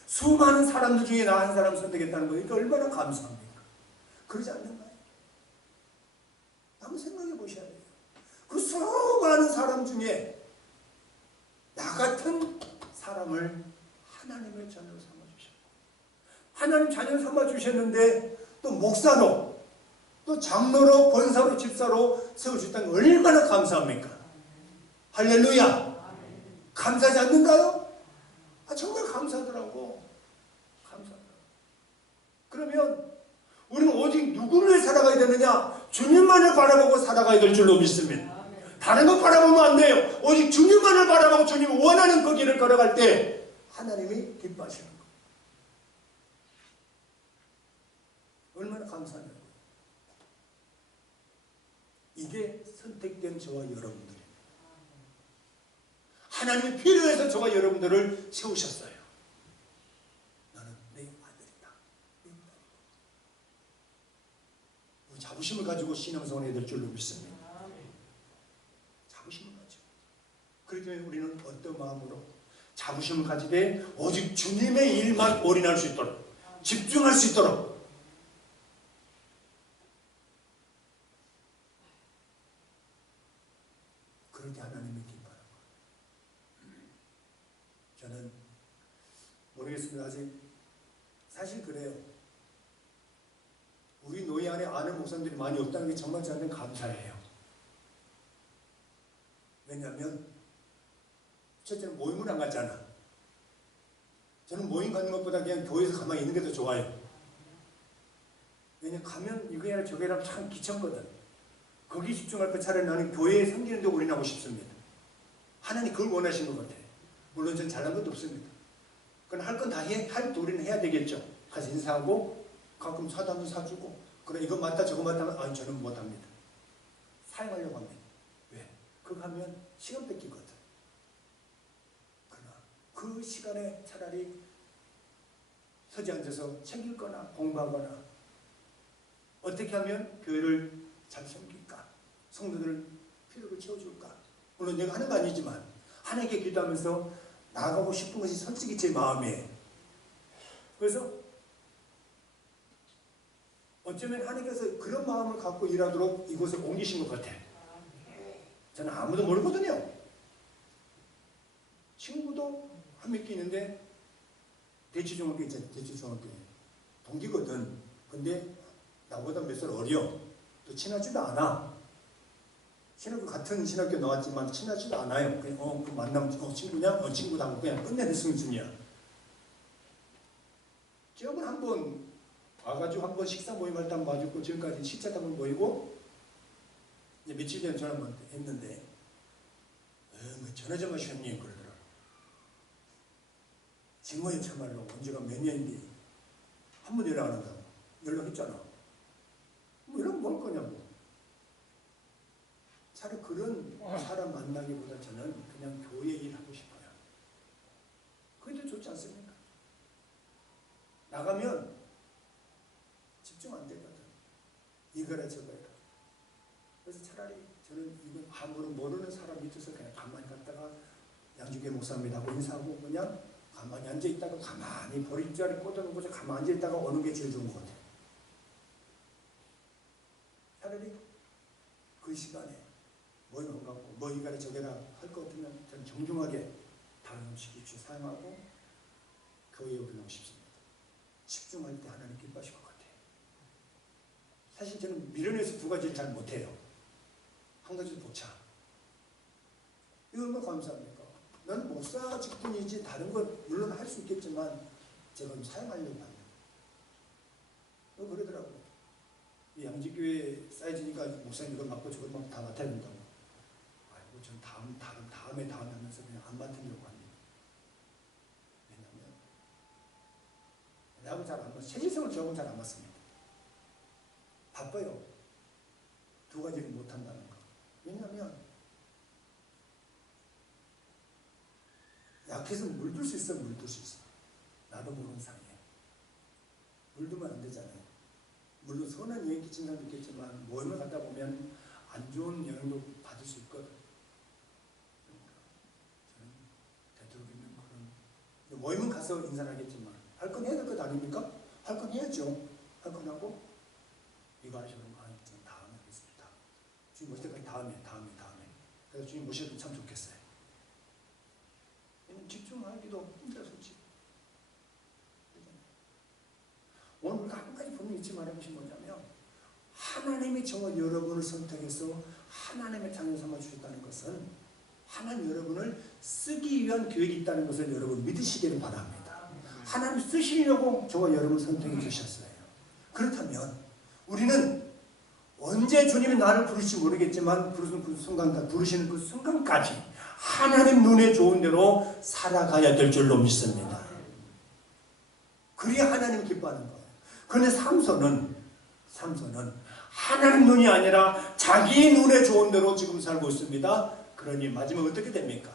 수많은 사람들 중에 나 한 사람 선택했다는 거니까 얼마나 감사합니까? 그러지 않는가요? 한번 생각해 보셔야 돼요. 그 수많은 사람 중에 나 같은 사람을 하나님의 자녀로 삼아주셨고 하나님 자녀로 삼아주셨는데 또 목사로 또 장로로 권사로 집사로 세워주셨다는 게 얼마나 감사합니까? 할렐루야! 감사하지 않는가요? 정말 감사하더라고. 감사하더라고. 그러면 우리는 오직 누구를 위해 살아가야 되느냐? 주님만을 바라보고 살아가야 될 줄로 믿습니다. 다른 거 바라보면 안 돼요. 오직 주님만을 바라보고 주님이 원하는 그 길을 걸어갈 때 하나님이 기뻐하시는 거예요. 얼마나 감사하냐고요. 이게 선택된 저와 여러분들입니다. 하나님이 필요해서 저와 여러분들을 세우셨어요. 나는 내 아들이다. 내 딸이다. 우리 자부심을 가지고 신앙생활 해야 될 줄로 믿습니다. 자부심을 가지고. 그렇기 때문에 우리는 어떤 마음으로 자부심을 가지되 오직 주님의 일만 올인할 수 있도록 집중할 수 있도록 그렇게 하나님이 기뻐하는 거예요. 저는 모르겠습니다. 아직 사실 그래요. 우리 노예 안에 아는 목사님들이 많이 없다는 게 정말 저한테는 감사해요. 왜냐하면 첫째는 모임을 안 갔잖아. 저는 모임 가는 것보다 그냥 교회에서 가만히 있는 게 더 좋아요. 왜냐면 가면 이거 해라 저거 해라 참 귀찮거든. 거기 집중할 거 차라리 나는 교회에 섬기는 데 올인하고 싶습니다. 하나님 그걸 원하신 것 같아요. 물론 전 잘난 것도 없습니다. 그건 할 건 다 할 도리는 해야 되겠죠. 가서 인사하고 가끔 사담도 사주고 그래 이거 맞다 저거 맞다 하면 아니 저는 못합니다. 사용하려고 합니다. 왜? 그거 하면 시간 뺏기거든. 그러나 그 시간에 차라리 서지 앉아서 책 읽거나 공부하거나 어떻게 하면 교회를 잘 섬길까? 성도들 필요를 채워줄까? 물론 내가 하는 거 아니지만 하나님께 기도하면서 나아가고 싶은 것이 솔직히 제 마음이에요. 그래서 어쩌면 하나님께서 그런 마음을 갖고 일하도록 이곳에 옮기신 것 같아요. 저는 아무도 모르거든요. 친구도 한 몇 개 있는데 대치중학교 있잖아요. 대치중학교 동기거든. 근데 나보다 몇 살 어려. 또 친하지도 않아. 같은 신학교 나왔지만 친하지도 않아요. 그냥 그 만남 친구냐? 친구다. 그냥 끝내는 수준이야. 기억은 한번 와가지고 한번 식사 모임할 때 한번 봐주고 지금까지 시차 한번 모이고 이제 며칠 전에 전화 한번 했는데 전화 좀 하셨니? 그러더라. 정말 참말로 언제가 몇 년인데 한 번 연락 안 한다고. 연락했잖아. 뭐 연락 뭘 거냐고. 차라리 그런 사람 만나기보다 저는 그냥 교회 일 하고 싶어요. 그게 더 좋지 않습니까? 나가면 집중 안 되거든. 이거라 저거라. 그래서 차라리 저는 이거 아무런 모르는 사람 밑에서 그냥 가만히 갔다가 양주교 목사입니다 하고 인사하고 그냥 가만히 앉아있다가 가만히 보릿자리 꽂아놓은 곳에 가만히 앉아있다가 오는 게 제일 좋은 것 같아요. 차라리 그 시간에 뭐 이런 거 같고 뭐 이거라 저거라 할 것 같으면 저는 정중하게 다른 음식 입시 사용하고 교회에 올라오고 싶습니다. 집중할 때 하나님 기뻐하실 것 같아요. 사실 저는 밀어내서 두 가지를 잘 못해요. 한 가지도 못 차. 이거 얼마나 감사합니까? 나는 목사 직분이지 다른 건 물론 할 수 있겠지만 제가 좀 사용하려고 합니다. 그러더라고. 이 양지교회 사이즈니까 목사님 이걸 맡고 저걸 막 다 맡아야 된다고. 아이고 전 다음에 하면서 그냥 안 맡으려고 합니다. 왜냐면 내하고 잘 안 맞아요. 체질성을 저하고는 잘 안 맞습니다. 바빠요. 두 가지를 못한다는 거. 왜냐면 약해서 물들 수 있어. 물들 수 있어. 나도 모르는 사이에. 물들면 안 되잖아요. 물론 선한 영향 끼친 사람도 있겠지만 모임을 갔다 보면 안 좋은 영향도 받을 수 있거든. 그러니까 저는 되도록이면 그런 모임은 가서 인사를 하겠지만 할 건 해야 될 것 아닙니까? 할 건 해야죠. 할 건 하고 이거 하시면 전 다음에 하겠습니다. 주님 모실 때까지 다음에 그래서 주님 모셔도 참 좋겠어요. 집중하기도 힘들어 솔직히. 오늘 우리가 한 가지 분명히 잊지 말아야 것이 뭐냐면 하나님이 저와 여러분을 선택해서 하나님의 자녀 삼아 주셨다는 것은 하나님 여러분을 쓰기 위한 계획이 있다는 것을 여러분 믿으시기를 바랍니다. 하나님 쓰시려고 저와 여러분을 선택해 주셨어요. 그렇다면 우리는 언제 주님이 나를 부르실지 모르겠지만 부르시는 그 순간까지 하나님 눈에 좋은 대로 살아가야 될 줄로 믿습니다. 그래야 하나님 기뻐하는 거예요. 그런데 삼손은 하나님 눈이 아니라 자기 눈에 좋은 대로 지금 살고 있습니다. 그러니 마지막 어떻게 됩니까?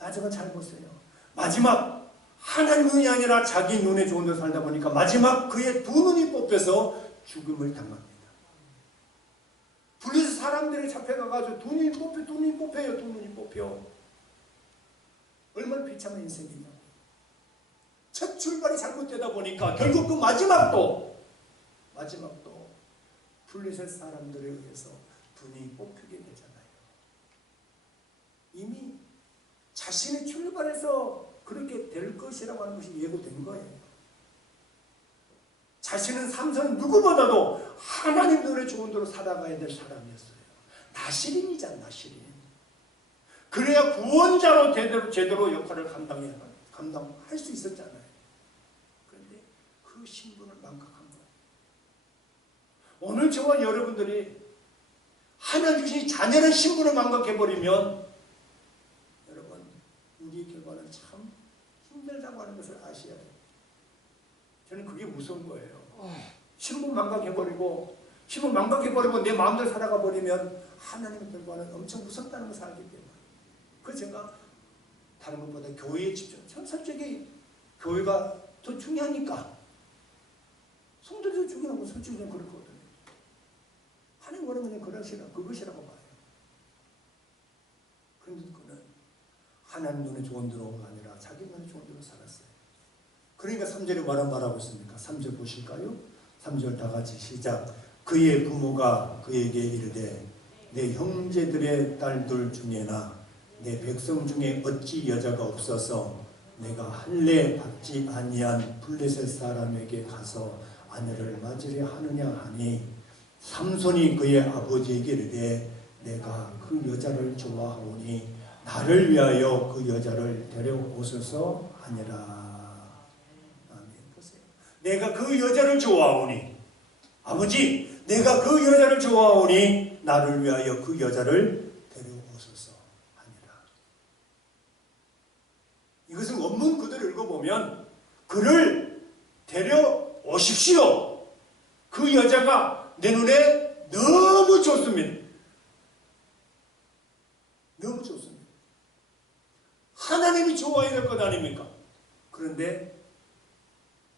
마지막 잘 보세요. 마지막 하나님 눈이 아니라 자기 눈에 좋은 대로 살다 보니까 마지막 그의 두 눈이 뽑혀서 죽음을 당합니다. 불리서 사람들이 잡혀가가지고 두 눈이 뽑혀요. 얼마나 비참한 인생이냐. 첫 출발이 잘못되다 보니까 결국 그 마지막도 블레셋 사람들에 의해서 눈이 뽑히게 되잖아요. 이미 자신의 출발에서 그렇게 될 것이라고 하는 것이 예고된 거예요. 자신은 삼손은 누구보다도 하나님 눈에 좋은 대로 살아가야 될 사람이었어요. 나시린이잖아, 나시린. 그래야 구원자로 제대로 역할을 감당할 수 있었잖아요. 그런데 그 신분을 망각한 거예요. 오늘 저와 여러분들이 하나님 주신 자녀의 신분을 망각해버리면 여러분 우리의 결과는 참 힘들다고 하는 것을 아셔야 돼요. 저는 그게 무서운 거예요. 신분 망각해버리고 내 마음대로 살아가 버리면 하나님의 결과는 엄청 무섭다는 것을 알기 때문에. 그래서 제가 다른 것보다 교회에 집중. 전 솔직히 교회가 더 중요하니까. 성도도 중요하고 솔직히 그냥 그렇거든요. 하나님 원하면 그것이라고 봐요. 그런데 그는 하나님 눈에 좋은 대로가 아니라 자기 눈에 좋은 대로 살았어요. 그러니까 3절에 말하고 있습니까? 3절 보실까요? 3절 다 같이 시작. 그의 부모가 그에게 이르되 내 형제들의 딸들 중에나 내 백성 중에 어찌 여자가 없어서 내가 할례 받지 아니한 블레셋 사람에게 가서 아내를 맞으려 하느냐 하니 삼손이 그의 아버지에게 이르되 내가 그 여자를 좋아하오니 나를 위하여 그 여자를 데려오소서 하니라. 아멘. 보세요. 내가 그 여자를 좋아하오니, 아버지 내가 그 여자를 좋아하오니 나를 위하여 그 여자를 데려오소서 하니라. 이것을 원문 그대로 읽어보면 그를 데려오십시오. 그 여자가 내 눈에 너무 좋습니다. 너무 좋습니다. 하나님이 좋아해야 될 것 아닙니까? 그런데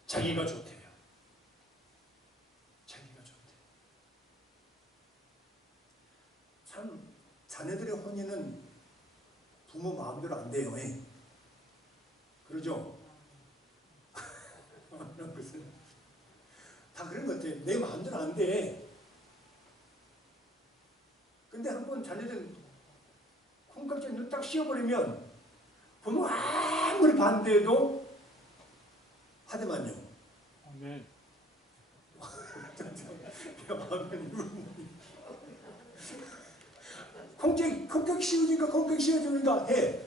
자기가 좋대요. 자기가 좋대요. 참 자녀들의 혼인은 부모 마음대로 안 돼요. 그러죠? 다 그런 것 같아요. 내 마음대로 안 돼. 근데 한번 자녀들 콩깍지에 눈 딱 씌워버리면 부모 아무리 반대해도 하더만요. 네. 콩깍 씌우니까 콩깍 씌워주니까 해.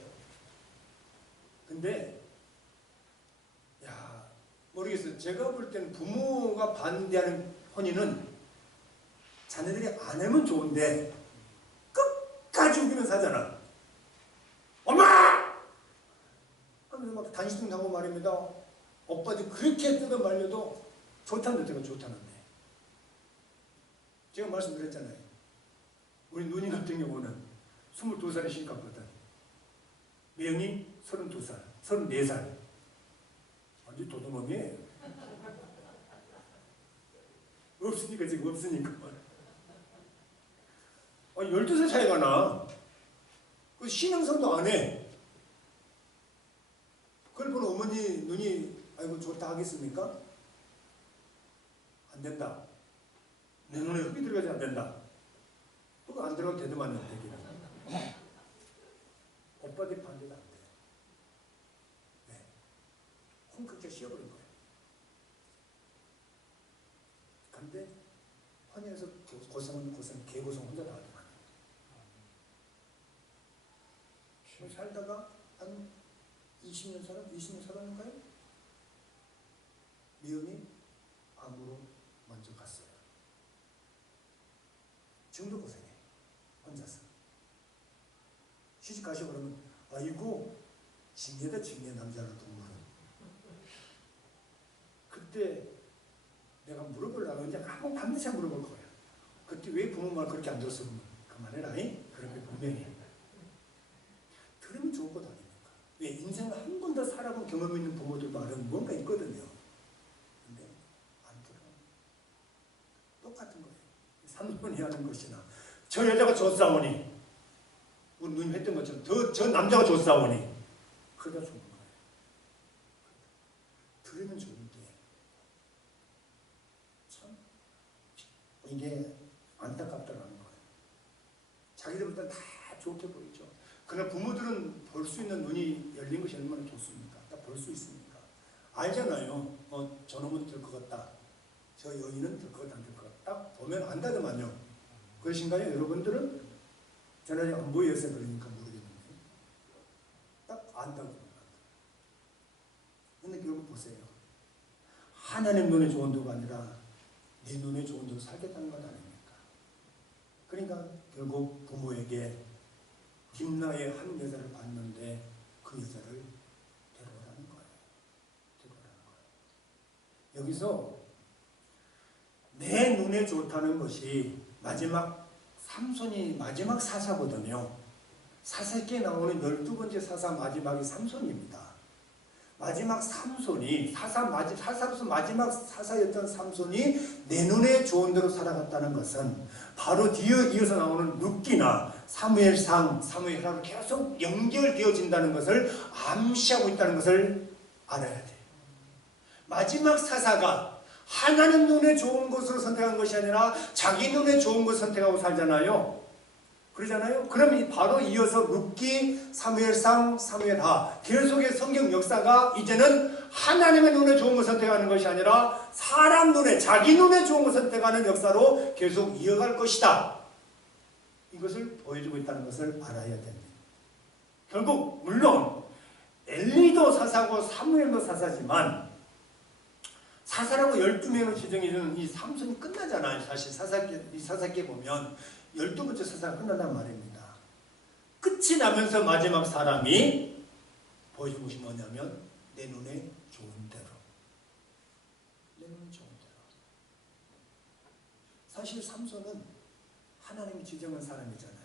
근데 모르겠어요. 제가 볼 때는 부모가 반대하는 혼인은 자녀들이 안 하면 좋은데 끝까지 우기면서 하잖아. 엄마! 하면서 막 단시중 당하고 말입니다. 오빠들 그렇게 뜯어 말려도 좋다는데 제가 좋다는데. 제가 말씀드렸잖아요. 우리 누님 같은 경우는 22살에 시집갔거든. 매형이 32살, 34살. 완전 도둑놈이에요. 없으니까 지금 없으니까. 12살 차이가 나. 그 신앙성도 안 해. 그걸 보는 어머니 눈이 아이고 좋다 하겠습니까? 안 된다. 내 눈에 흙이 들어가지 안 된다. 그거 안 들어가도 되더만요. 되기는. 오빠들이 반대도 안 돼. 콩깍지가 씌워버린 거예요. 근데 헌혈에서 고생은 개고생 혼자 다 하더만. 살다가 한 20년 살았는가요? 미연이 암으로 먼저 갔어요. 지금도 고생해. 혼자서. 시집 가시고 그러면 아이고 징계다 징계 남자를 동물은. 그때 내가 물어보려고 이제 한번 반드시 물어볼 거야. 그때 왜 부모 말 그렇게 안 들었으면 그만해라. 그렇게 분명히 들으면 좋을 것 아닙니까? 왜 인생을 한 번 더 살아본 경험 있는 부모들 말은 뭔가 있거든요. 근데 안 들어. 똑같은 거예요. 삼손이 하는 것이나 저 여자가 좋사오니 우리 누님 했던 것처럼 저 남자가 좋사오니 그러다 좋은 거예요. 들으면 좋은데 참 이게 안타깝다라는 거예요. 자기들보다 다 좋게 보이죠. 그러나 부모들은 볼 수 있는 눈이 열린 것이 얼마나 좋습니까? 딱 볼 수 있습니까? 알잖아요. 저놈은 될 것 같다. 저 여인은 될 것 같다. 안 될 것 같다. 딱 보면 안다더만요. 그러신가요? 여러분들은? 저는 안 보여서 그러니까 모르겠는데 딱 안다고. 근데 결국 보세요. 하나님 눈에 좋은 도가 아니라 내 눈에 좋은 도로 살겠다는 것 아닙니까? 그러니까 결국 부모에게 김나의 한 여자를 봤는데 그 여자를 데려오라는 거예요. 여기서 내 눈에 좋다는 것이 삼손이 마지막 사사거든요. 사사기에 나오는 12번째 사사 마지막이 삼손입니다. 마지막 삼손이 사사로서 마지막 사사였던 삼손이 내 눈에 좋은 대로 살아갔다는 것은 바로 이어서 나오는 룻기나 사무엘상, 사무엘하고 계속 연결되어진다는 것을 암시하고 있다는 것을 알아야 돼요. 마지막 사사가 하나님 눈에 좋은 것으로 선택한 것이 아니라 자기 눈에 좋은 것을 선택하고 살잖아요. 그러잖아요. 그럼 바로 이어서 룻기, 사무엘상, 사무엘하 계속의 성경 역사가 이제는 하나님의 눈에 좋은 것을 선택하는 것이 아니라 사람 눈에, 자기 눈에 좋은 것을 선택하는 역사로 계속 이어갈 것이다. 이것을 보여주고 있다는 것을 알아야 됩니다. 결국 물론 엘리도 사사고 사무엘도 사사지만 사사라고 12명을 지정해주는 이 삼손이 끝나잖아요. 사실 사사기에 보면 12번째 사사가 끝난단 말입니다. 끝이 나면서 마지막 사람이 보여준 것이 뭐냐면 내 눈에 좋은 대로. 내 눈에 좋은 대로. 사실 삼손은 하나님이 지정한 사람이잖아요.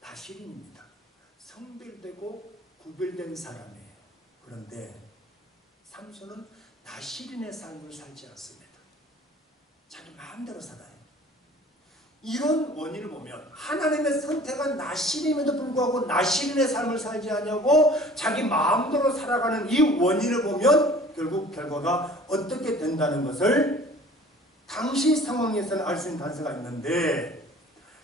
다시린입니다. 성별되고 구별된 사람이에요. 그런데 삼손은 나시린의 삶을 살지 않습니다. 자기 마음대로 살아요. 이런 원인을 보면 하나님의 선택한 나시린임에도 불구하고 나시린의 삶을 살지 않냐고 자기 마음대로 살아가는 이 원인을 보면 결국 결과가 어떻게 된다는 것을 당시 상황에서는 알 수 있는 단서가 있는데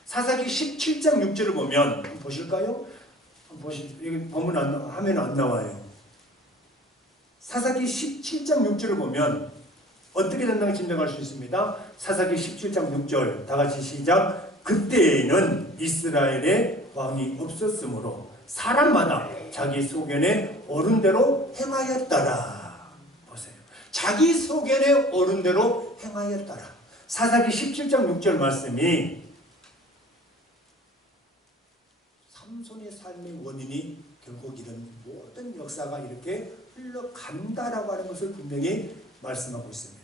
사사기 17장 6절을 보면 보실까요? 여기 보면 화면 안 나와요. 사사기 17장 6절을 보면 어떻게 된다고 짐작할 수 있습니다. 사사기 17장 6절 다 같이 시작. 그때에는 이스라엘에 왕이 없었으므로 사람마다 자기 소견에 옳은 대로 행하였더라. 보세요. 자기 소견에 옳은 대로 행하였더라. 사사기 17장 6절 말씀이 삼손의 삶의 원인이 결국 이런 모든 역사가 이렇게 흘러간다라고 하는 것을 분명히 말씀하고 있습니다.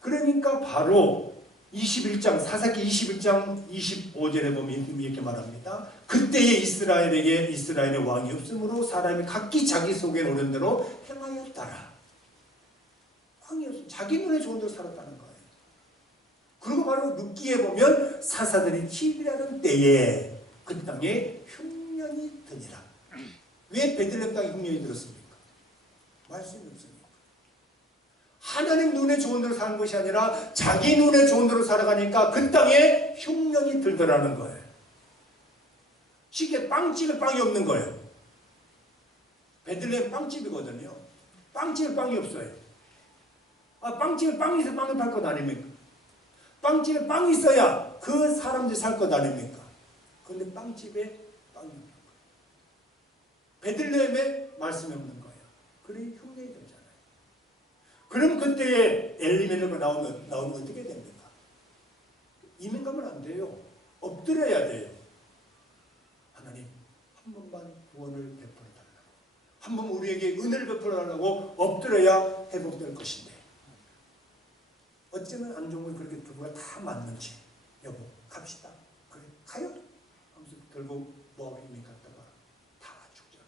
그러니까 바로 21장 사사기 21장 25절에 보면 이렇게 말합니다. 그때에 이스라엘의 왕이 없으므로 사람이 각기 자기 속에 오른 대로 행하였더라. 왕이 없으면 자기 눈에 좋은 대로 살았다는 거예요. 그리고 바로 룻기에 보면 사사들이 치비라는 때에 그 땅에 흉년이 드니라. 왜 베들레헴 땅에 흉년이 들었습니까? 말씀이 없습니까? 하나님 눈에 좋은 대로 사는 것이 아니라 자기 눈에 좋은 대로 살아가니까 그 땅에 흉년이 들더라는 거예요. 쉽게 빵집에 빵이 없는 거예요. 베들레헴 빵집이거든요. 빵집에 빵이 없어요. 빵집에 빵이 있어야 빵을 팔 것 아닙니까? 빵집에 빵이 있어야 그 사람들이 살 것 아닙니까? 그런데 빵집에 빵이 없는 거예요. 베들레헴에 말씀이 없는 거예요. 그러니 흉년이 들잖아요. 그럼 그때에 엘리멜렉이 나오면 어떻게 됩니까? 이민 가면 안 돼요. 엎드려야 돼요. 하나님 한 번만 구원을 베풀어 달라고. 한 번 우리에게 은혜를 베풀어 달라고 엎드려야 회복될 것인데 어쩌면 안 좋은 걸 그렇게 두고가 다 맞는지 여보 갑시다. 그래 가요. 하면서 결국 모압이 갔다가 다 죽죠.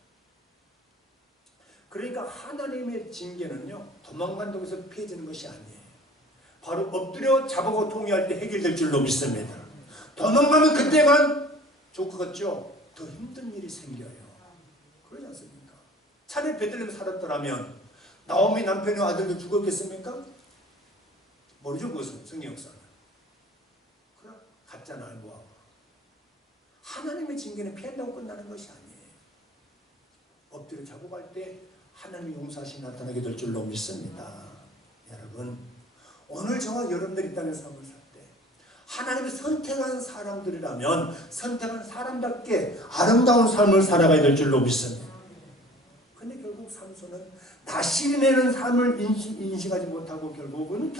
그러니까 하나님의 징계는요 도망간다고 해서 피해지는 것이 아니에요. 바로 엎드려 자보고 통회할 때 해결될 줄로 믿습니다. 도망가면 그때만 좋을 것 같죠? 더 힘든 일이 생겨요. 그러지 않습니까? 차라리 베들레헴에 살았더라면 나오미 남편의 아들도 죽었겠습니까? 모르죠 그것은 성경 역사는. 그래 갔잖아요 모압. 하나님의 징계는 피한다고 끝나는 것이 아니에요. 엎드려 자복할 때 하나님의 용서하심이 나타나게 될 줄로 믿습니다. 여러분 오늘 저와 여러분들이 이 땅에 삶을 살 때 하나님이 선택한 사람들이라면 선택한 사람답게 아름다운 삶을 살아가야 될 줄로 믿습니다. 근데 결국 삼손은 나시린에는 삶을 인식하지 못하고 결국은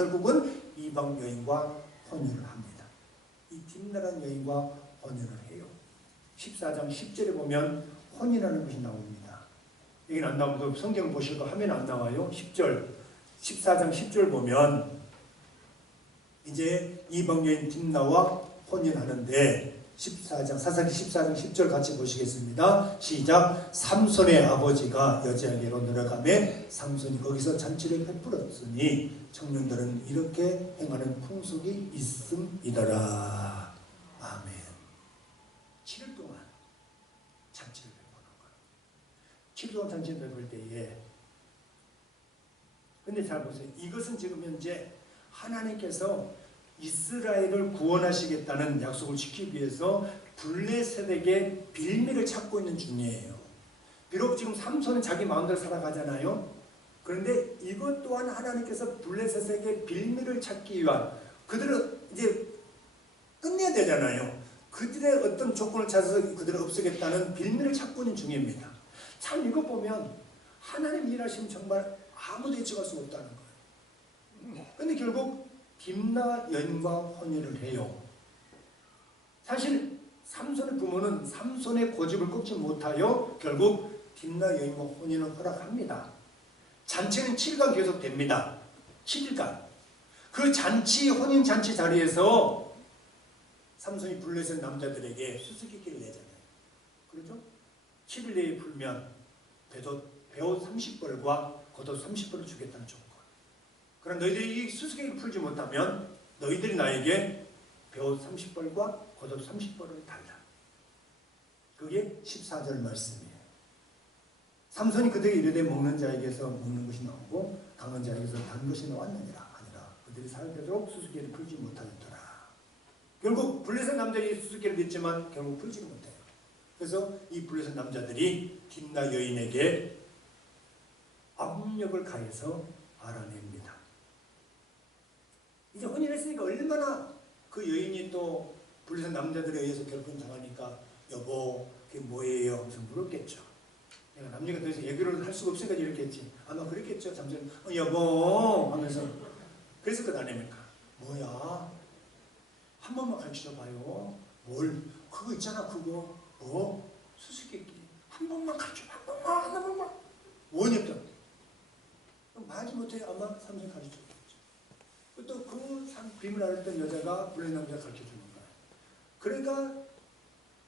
이방 여인과 혼인을 합니다. 이 딥나란 여인과 혼인을 해요. 14장 10절에 보면 혼인하는 것이 나옵니다. 여기는 안 나오고 성경 보실 거 화면 안 나와요. 10절 14장 10절 보면 이제 이방 여인 딥나와 혼인하는데 14장 사사기 14장 10절 같이 보시겠습니다. 시작. 삼손의 아버지가 여자에게로 내려가매 삼손이 거기서 잔치를 베풀었으니 청년들은 이렇게 행하는 풍속이 있음이더라. 아멘. 7일 동안 잔치를 베푸는 거예요. 7일 동안 잔치를 베풀 때에 근데 잘 보세요. 이것은 지금 현재 하나님께서 이스라엘을 구원하시겠다는 약속을 지키기 위해서 블레셋에게 빌미를 찾고 있는 중이에요. 비록 지금 삼손은 자기 마음대로 살아가잖아요. 그런데 이것 또한 하나님께서 블레셋에게 빌미를 찾기 위한, 그들을 이제 끝내야 되잖아요. 그들의 어떤 조건을 찾아서 그들을 없애겠다는 빌미를 찾고 있는 중입니다. 참 이거 보면 하나님 일하시면 정말 아무도 예측할 수 없다는 거예요. 근데 결국 딥나 여인과 혼인을 해요. 사실 삼손의 부모는 삼손의 고집을 꺾지 못하여 결국 딥나 여인과 혼인을 허락합니다. 잔치는 7일간 계속됩니다. 7일간. 그 잔치, 혼인 잔치 자리에서 삼손이 블레셋 남자들에게 수수께끼를 내잖아요. 그렇죠? 7일 내에 풀면 배옷 30벌과 겉옷 30벌을 주겠다는 조건. 그럼 너희들이 이 수수께끼를 풀지 못하면 너희들이 나에게 배옷 30벌과 겉옷 30벌을 달라. 그게 14절 말씀이에요. 삼손이 그들에게 이르되 먹는 자에게서 먹는 것이 나오고 강한 자에게서 단 것이 나왔느니라. 아니라 그들이 살되도록 수수께끼를 풀지 못하였더라. 결국 블레셋 남자들이 수수께끼를 냈지만 결국 풀지를 못해요. 그래서 이 블레셋 남자들이 딥나 여인에게 압력을 가해서 알아냅니다. 이제 혼인했으니까 얼마나 그 여인이 또 블레셋 남자들에 의해서 결혼 당하니까 여보 그게 뭐예요? 하면서 물었겠죠. 내가 남녀가 더 이상 얘기를 할 수가 없으니까 이렇게 했지. 아마 그랬겠죠. 잠시 여보 하면서. 그래서 그 아닙니까? 뭐야? 한 번만 가르쳐줘봐요. 뭘? 그거 있잖아 그거. 뭐? 수수께끼. 한 번만 가르쳐봐. 한 번만. 원이 없다. 말지 못해 아마 삼손이 가르쳐줬겠죠. 또 그 비밀 알았던 여자가 블레셋 남자가 가르쳐주는 거야. 그러니까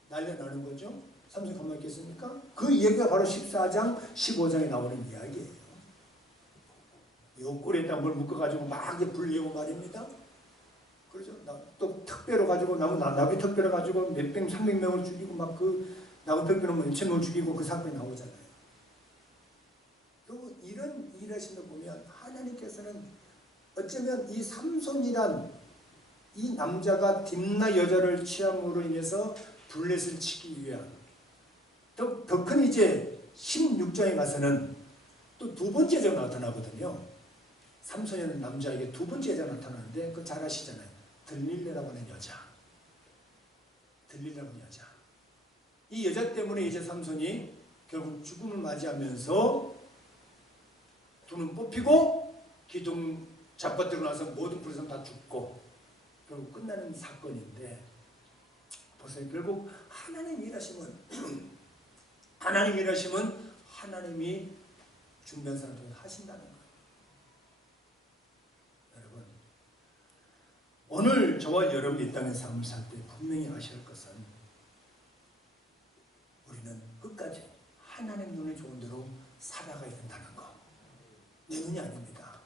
난리 나는 거죠. 삼손이 가만히 있겠습니까? 그 이야기가 바로 14장, 15장에 나오는 이야기예요. 요 꼴에다 뭘 묶어가지고 막 이제 불리고 말입니다. 그렇죠. 또 특배로 가지고 나비 특배로 가지고 몇백, 300명을 죽이고 막 그 나비 특배로 뭐 2,000명을 죽이고 그 사건이 나오잖아요. 그리고 이런 일하시는 거 보면 하나님께서는 어쩌면 이 삼손이란 이 남자가 딥나 여자를 취함으로 인해서 블레셋을 치기 위한 더 큰 이제 16장에 가서는 또 두 번째 제가 나타나거든요. 삼손이라는 남자에게 두 번째 제가 나타나는데 그거 잘 아시잖아요. 들릴레라고 하는 여자. 들릴레라고 하는 여자. 이 여자 때문에 이제 삼손이 결국 죽음을 맞이하면서 두 눈 뽑히고 기둥 잡아들고 나서 모든 불성 다 죽고 결국 끝나는 사건인데 보세요. 결국 하나님 일하시면 하나님 일하시면 하나님이 준비한 사람들을 하신다는 거예요. 여러분 오늘 저와 여러분이 이 땅의 삶을 살 때 분명히 아셔야 할 것은 우리는 끝까지 하나님 눈에 좋은 대로 살아가야 된다는 거. 내 눈이 아닙니다.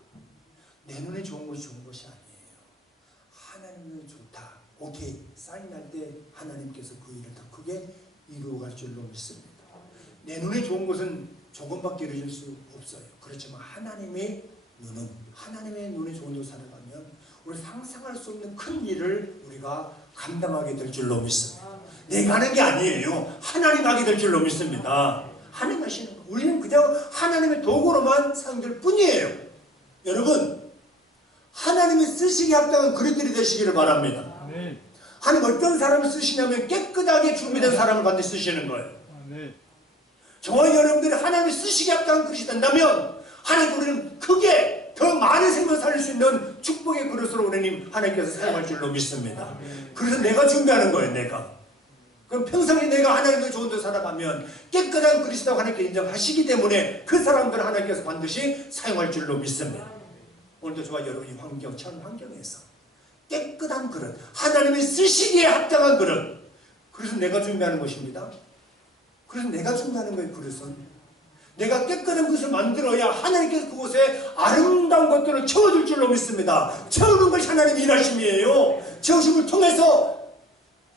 내 눈에 좋은 것이 좋은 것이 아니에요. 하나님 눈에 좋다. 오케이. 사인할 때 하나님께서 그 일을 더 크게 이루어갈 줄로 믿습니다. 내 눈에 좋은 것은 조금밖에 이루어질 수 없어요. 그렇지만 하나님의 눈에 좋은 대로 살아가면 우리 상상할 수 없는 큰 일을 우리가 감당하게 될 줄로 믿습니다. 내가 하는 게 아니에요. 하나님 하게 될 줄로 믿습니다. 하나님 하시는 거. 우리는 그냥 하나님의 도구로만 사용될 뿐이에요. 여러분 하나님이 쓰시기에 합당한 그릇들이 되시기를 바랍니다. 네. 하나님 어떤 사람을 쓰시냐면 깨끗하게 준비된 사람을 반드시 쓰시는 거예요. 네. 저와 여러분들이 하나님이 쓰시기에 합당한 그릇이 된다면 하나님 우리는 크게 더 많은 생명을 살릴 수 있는 축복의 그릇으로 우리님 하나님께서 사용할 줄로 믿습니다. 그래서 내가 준비하는 거예요. 내가. 그럼 평생에 내가 하나님의 좋은 데 살아가면 깨끗한 그리스도가 하나님께 인정하시기 때문에 그 사람들을 하나님께서 반드시 사용할 줄로 믿습니다. 오늘도 저와 여러분이 처한 환경에서 깨끗한 그릇, 하나님이 쓰시기에 합당한 그릇, 그래서 내가 준비하는 것입니다. 그래서 내가 준비하는 거예요. 그릇은 내가 깨끗한 것을 만들어야 하나님께서 그곳에 아름다운 것들을 채워줄 줄로 믿습니다. 채우는 것이 하나님의 일하심이에요. 채우심을 통해서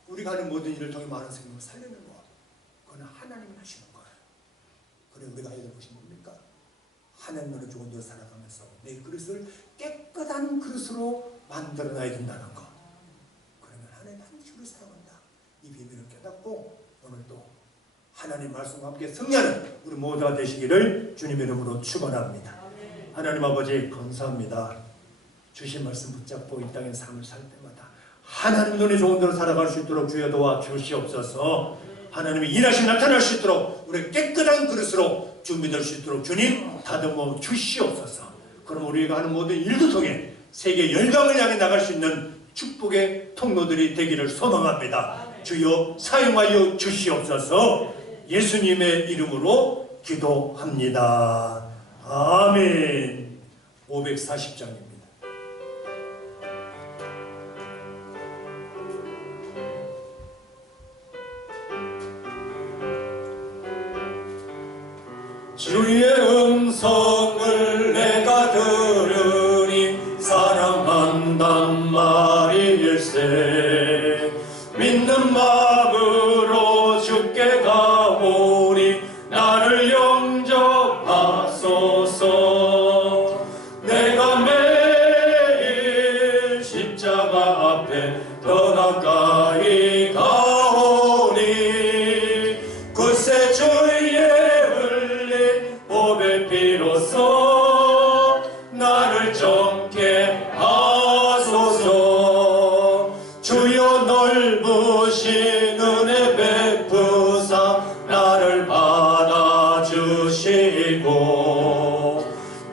우리가 하는 모든 일을 통해 많은 생명을 살리는 것, 그건 하나님이 하시는 거예요. 그래 우리가 해야 될 것이 뭡니까? 하나님으로 좋은 데로 살아가면서 내 그릇을 깨끗한 그릇으로 만들어놔야 된다는 거. 그러면 하나님 한 줄을 사용한다. 이 비밀을 깨달아. 깨닫고 오늘 또 하나님 말씀과 함께 승리하는 우리 모두가 되시기를 주님의 이름으로 축원합니다. 하나님 아버지 감사합니다. 주신 말씀 붙잡고 이 땅의 삶을 살 때마다 하나님 눈에 좋은 대로 살아갈 수 있도록 주여 도와 주시옵소서. 하나님의 일하심 나타날 수 있도록 우리 깨끗한 그릇으로 준비될 수 있도록 주님 다듬어 주시옵소서. 그럼 우리가 하는 모든 일도 통해 세계 열강을 향해 나갈 수 있는 축복의 통로들이 되기를 소망합니다. 주여 사용하여 주시옵소서. 예수님의 이름으로 기도합니다. 아멘. 540장입니다. 주의 음성을 내가 들으니 사랑한단 말일세. 믿는 마음으로 주께 가오니 나를 영접하소서. 내가 매일 십자가 앞에 더 가까이 가오니 굳세 주의 흘린 보배 피로써 나를 정케 하소서. 주여 넓으신 은혜 베푸사 나를 받아주시고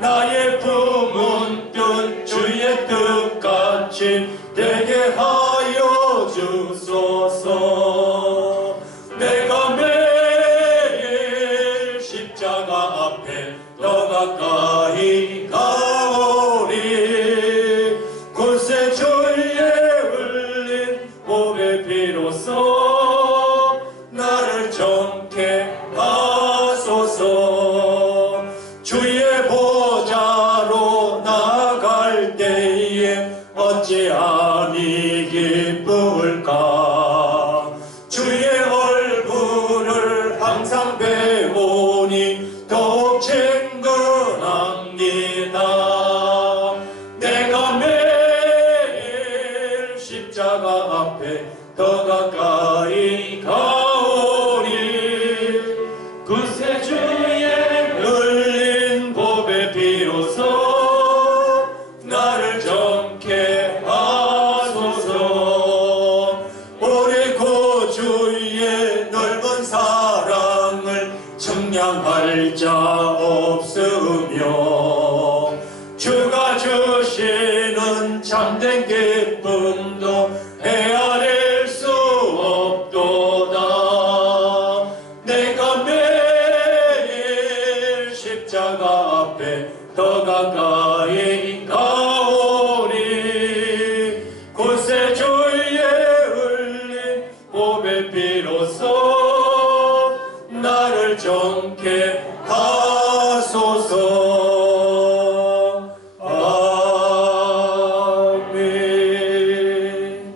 나의 품은 뜻 주의 뜻같이 되게 하여 주소서. 내가 매일 십자가 앞에 더 가까이 가오리 굳세 주의 흘린 보배 피로써 나를 정케 하소서. 주의 보좌로 나갈 때에 어찌하니 기쁠까. 주의 얼굴을 항상 배우니 더욱 친근합니다. 내가 매일 십자가 앞에 더 가까이 가오니 굳세 주의 흘린 보배 피로써 나를 정케 하소서. 우리 구주의 넓은 사랑을 측량할 자 없으며 주가 주시는 참된 기쁨도 헤아릴 수 없도다. 내가 매일 십자가 앞에 더 가까이 가오니 굳세 주의 흘린 보배 피로써 나를 정케 하소서. 아멘.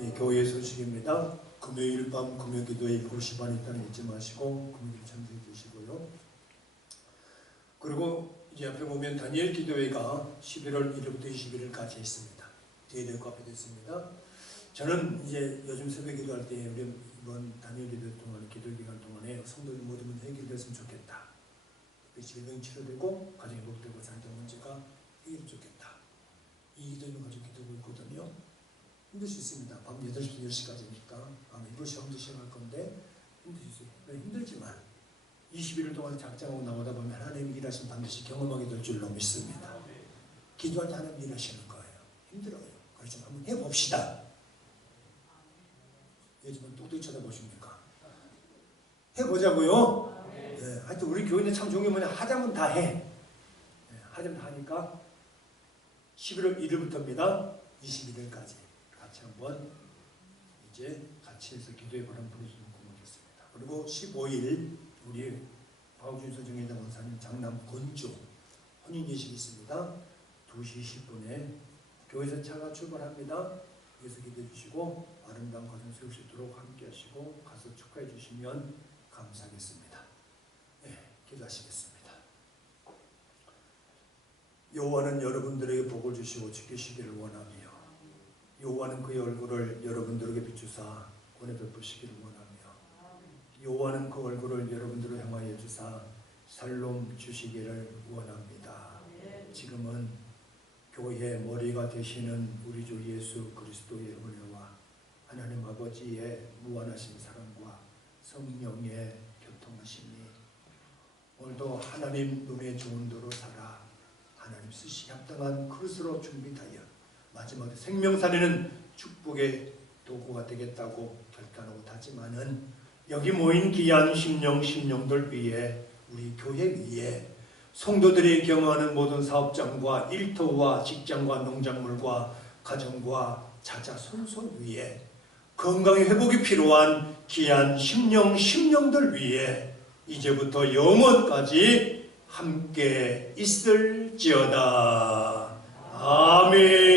이 교회 소식입니다. 금요일 밤 금요기도에 7시 반에 있다는 잊지 마시고 금요일 참석해 주시고요. 그리고 이제 앞에 보면 다니엘 기도회가 11월 1일부터 21일까지 있습니다. 뒤에 앞에 있습니다. 저는 이제 요즘 새벽 기도할 때 우리 이번 다니엘 기도 동안 기도 기간 동안에 성도들 모두 해결됐으면 좋겠다. 질병이 치료되고 가정이 복되고 산재 문제가 해결이 좋겠다. 이 기도는 가지고 기도하고 있거든요. 힘들 수 있습니다. 밤 8시부터 10시까지니까 아마 7시 정도 시작할 건데 힘들 수 있어요. 힘들지만 21일 동안 작정하고 나오다 보면 하나님이 일하시면 반드시 경험하게 될 줄로 믿습니다. 기도할 때 하나님 일하시는 거예요. 힘들어요. 그렇지만 한번 해봅시다. 요즘은 똑똑히 쳐다보십니까? 해보자고요. 네, 하여튼 우리 교인들 참 좋은 게 뭐냐, 하자면 다 해. 네, 하자면 다 하니까 11월 1일부터입니다. 21일까지 같이 한번 이제 같이 해서 기도의 바람 부르시면 고맙겠습니다. 그리고 15일 우리 박준서 정회장 원사님 장남 건조 혼인 예식이 있습니다. 2시 20분에 교회에서 차가 출발합니다. 여기서 기도해 주시고 아름다운 가정 세울 수 있도록 함께 하시고 가서 축하해 주시면 감사하겠습니다. 네, 기도하시겠습니다. 여호와는 여러분들에게 복을 주시고 지키시기를 원하며 여호와는 그의 얼굴을 여러분들에게 비추사 권해 베푸시기를 원하며 요하는 그 얼굴을 여러분들을 향하여 주사 살롬 주시기를 원합니다. 지금은 교회의 머리가 되시는 우리 주 예수 그리스도의 은혜와 하나님 아버지의 무한하신 사랑과 성령의 교통하심이 오늘도 하나님 눈에 좋은 대로 살아 하나님 쓰시 합당한 그릇으로 준비하여 마지막에 생명사례는 축복의 도구가 되겠다고 결단하고 다짐하는 여기 모인 귀한 심령들 위에 우리 교회 위에 성도들이 경험하는 모든 사업장과 일터와 직장과 농작물과 가정과 자자 손손 위에 건강의 회복이 필요한 귀한 심령들 위에 이제부터 영원까지 함께 있을지어다. 아멘.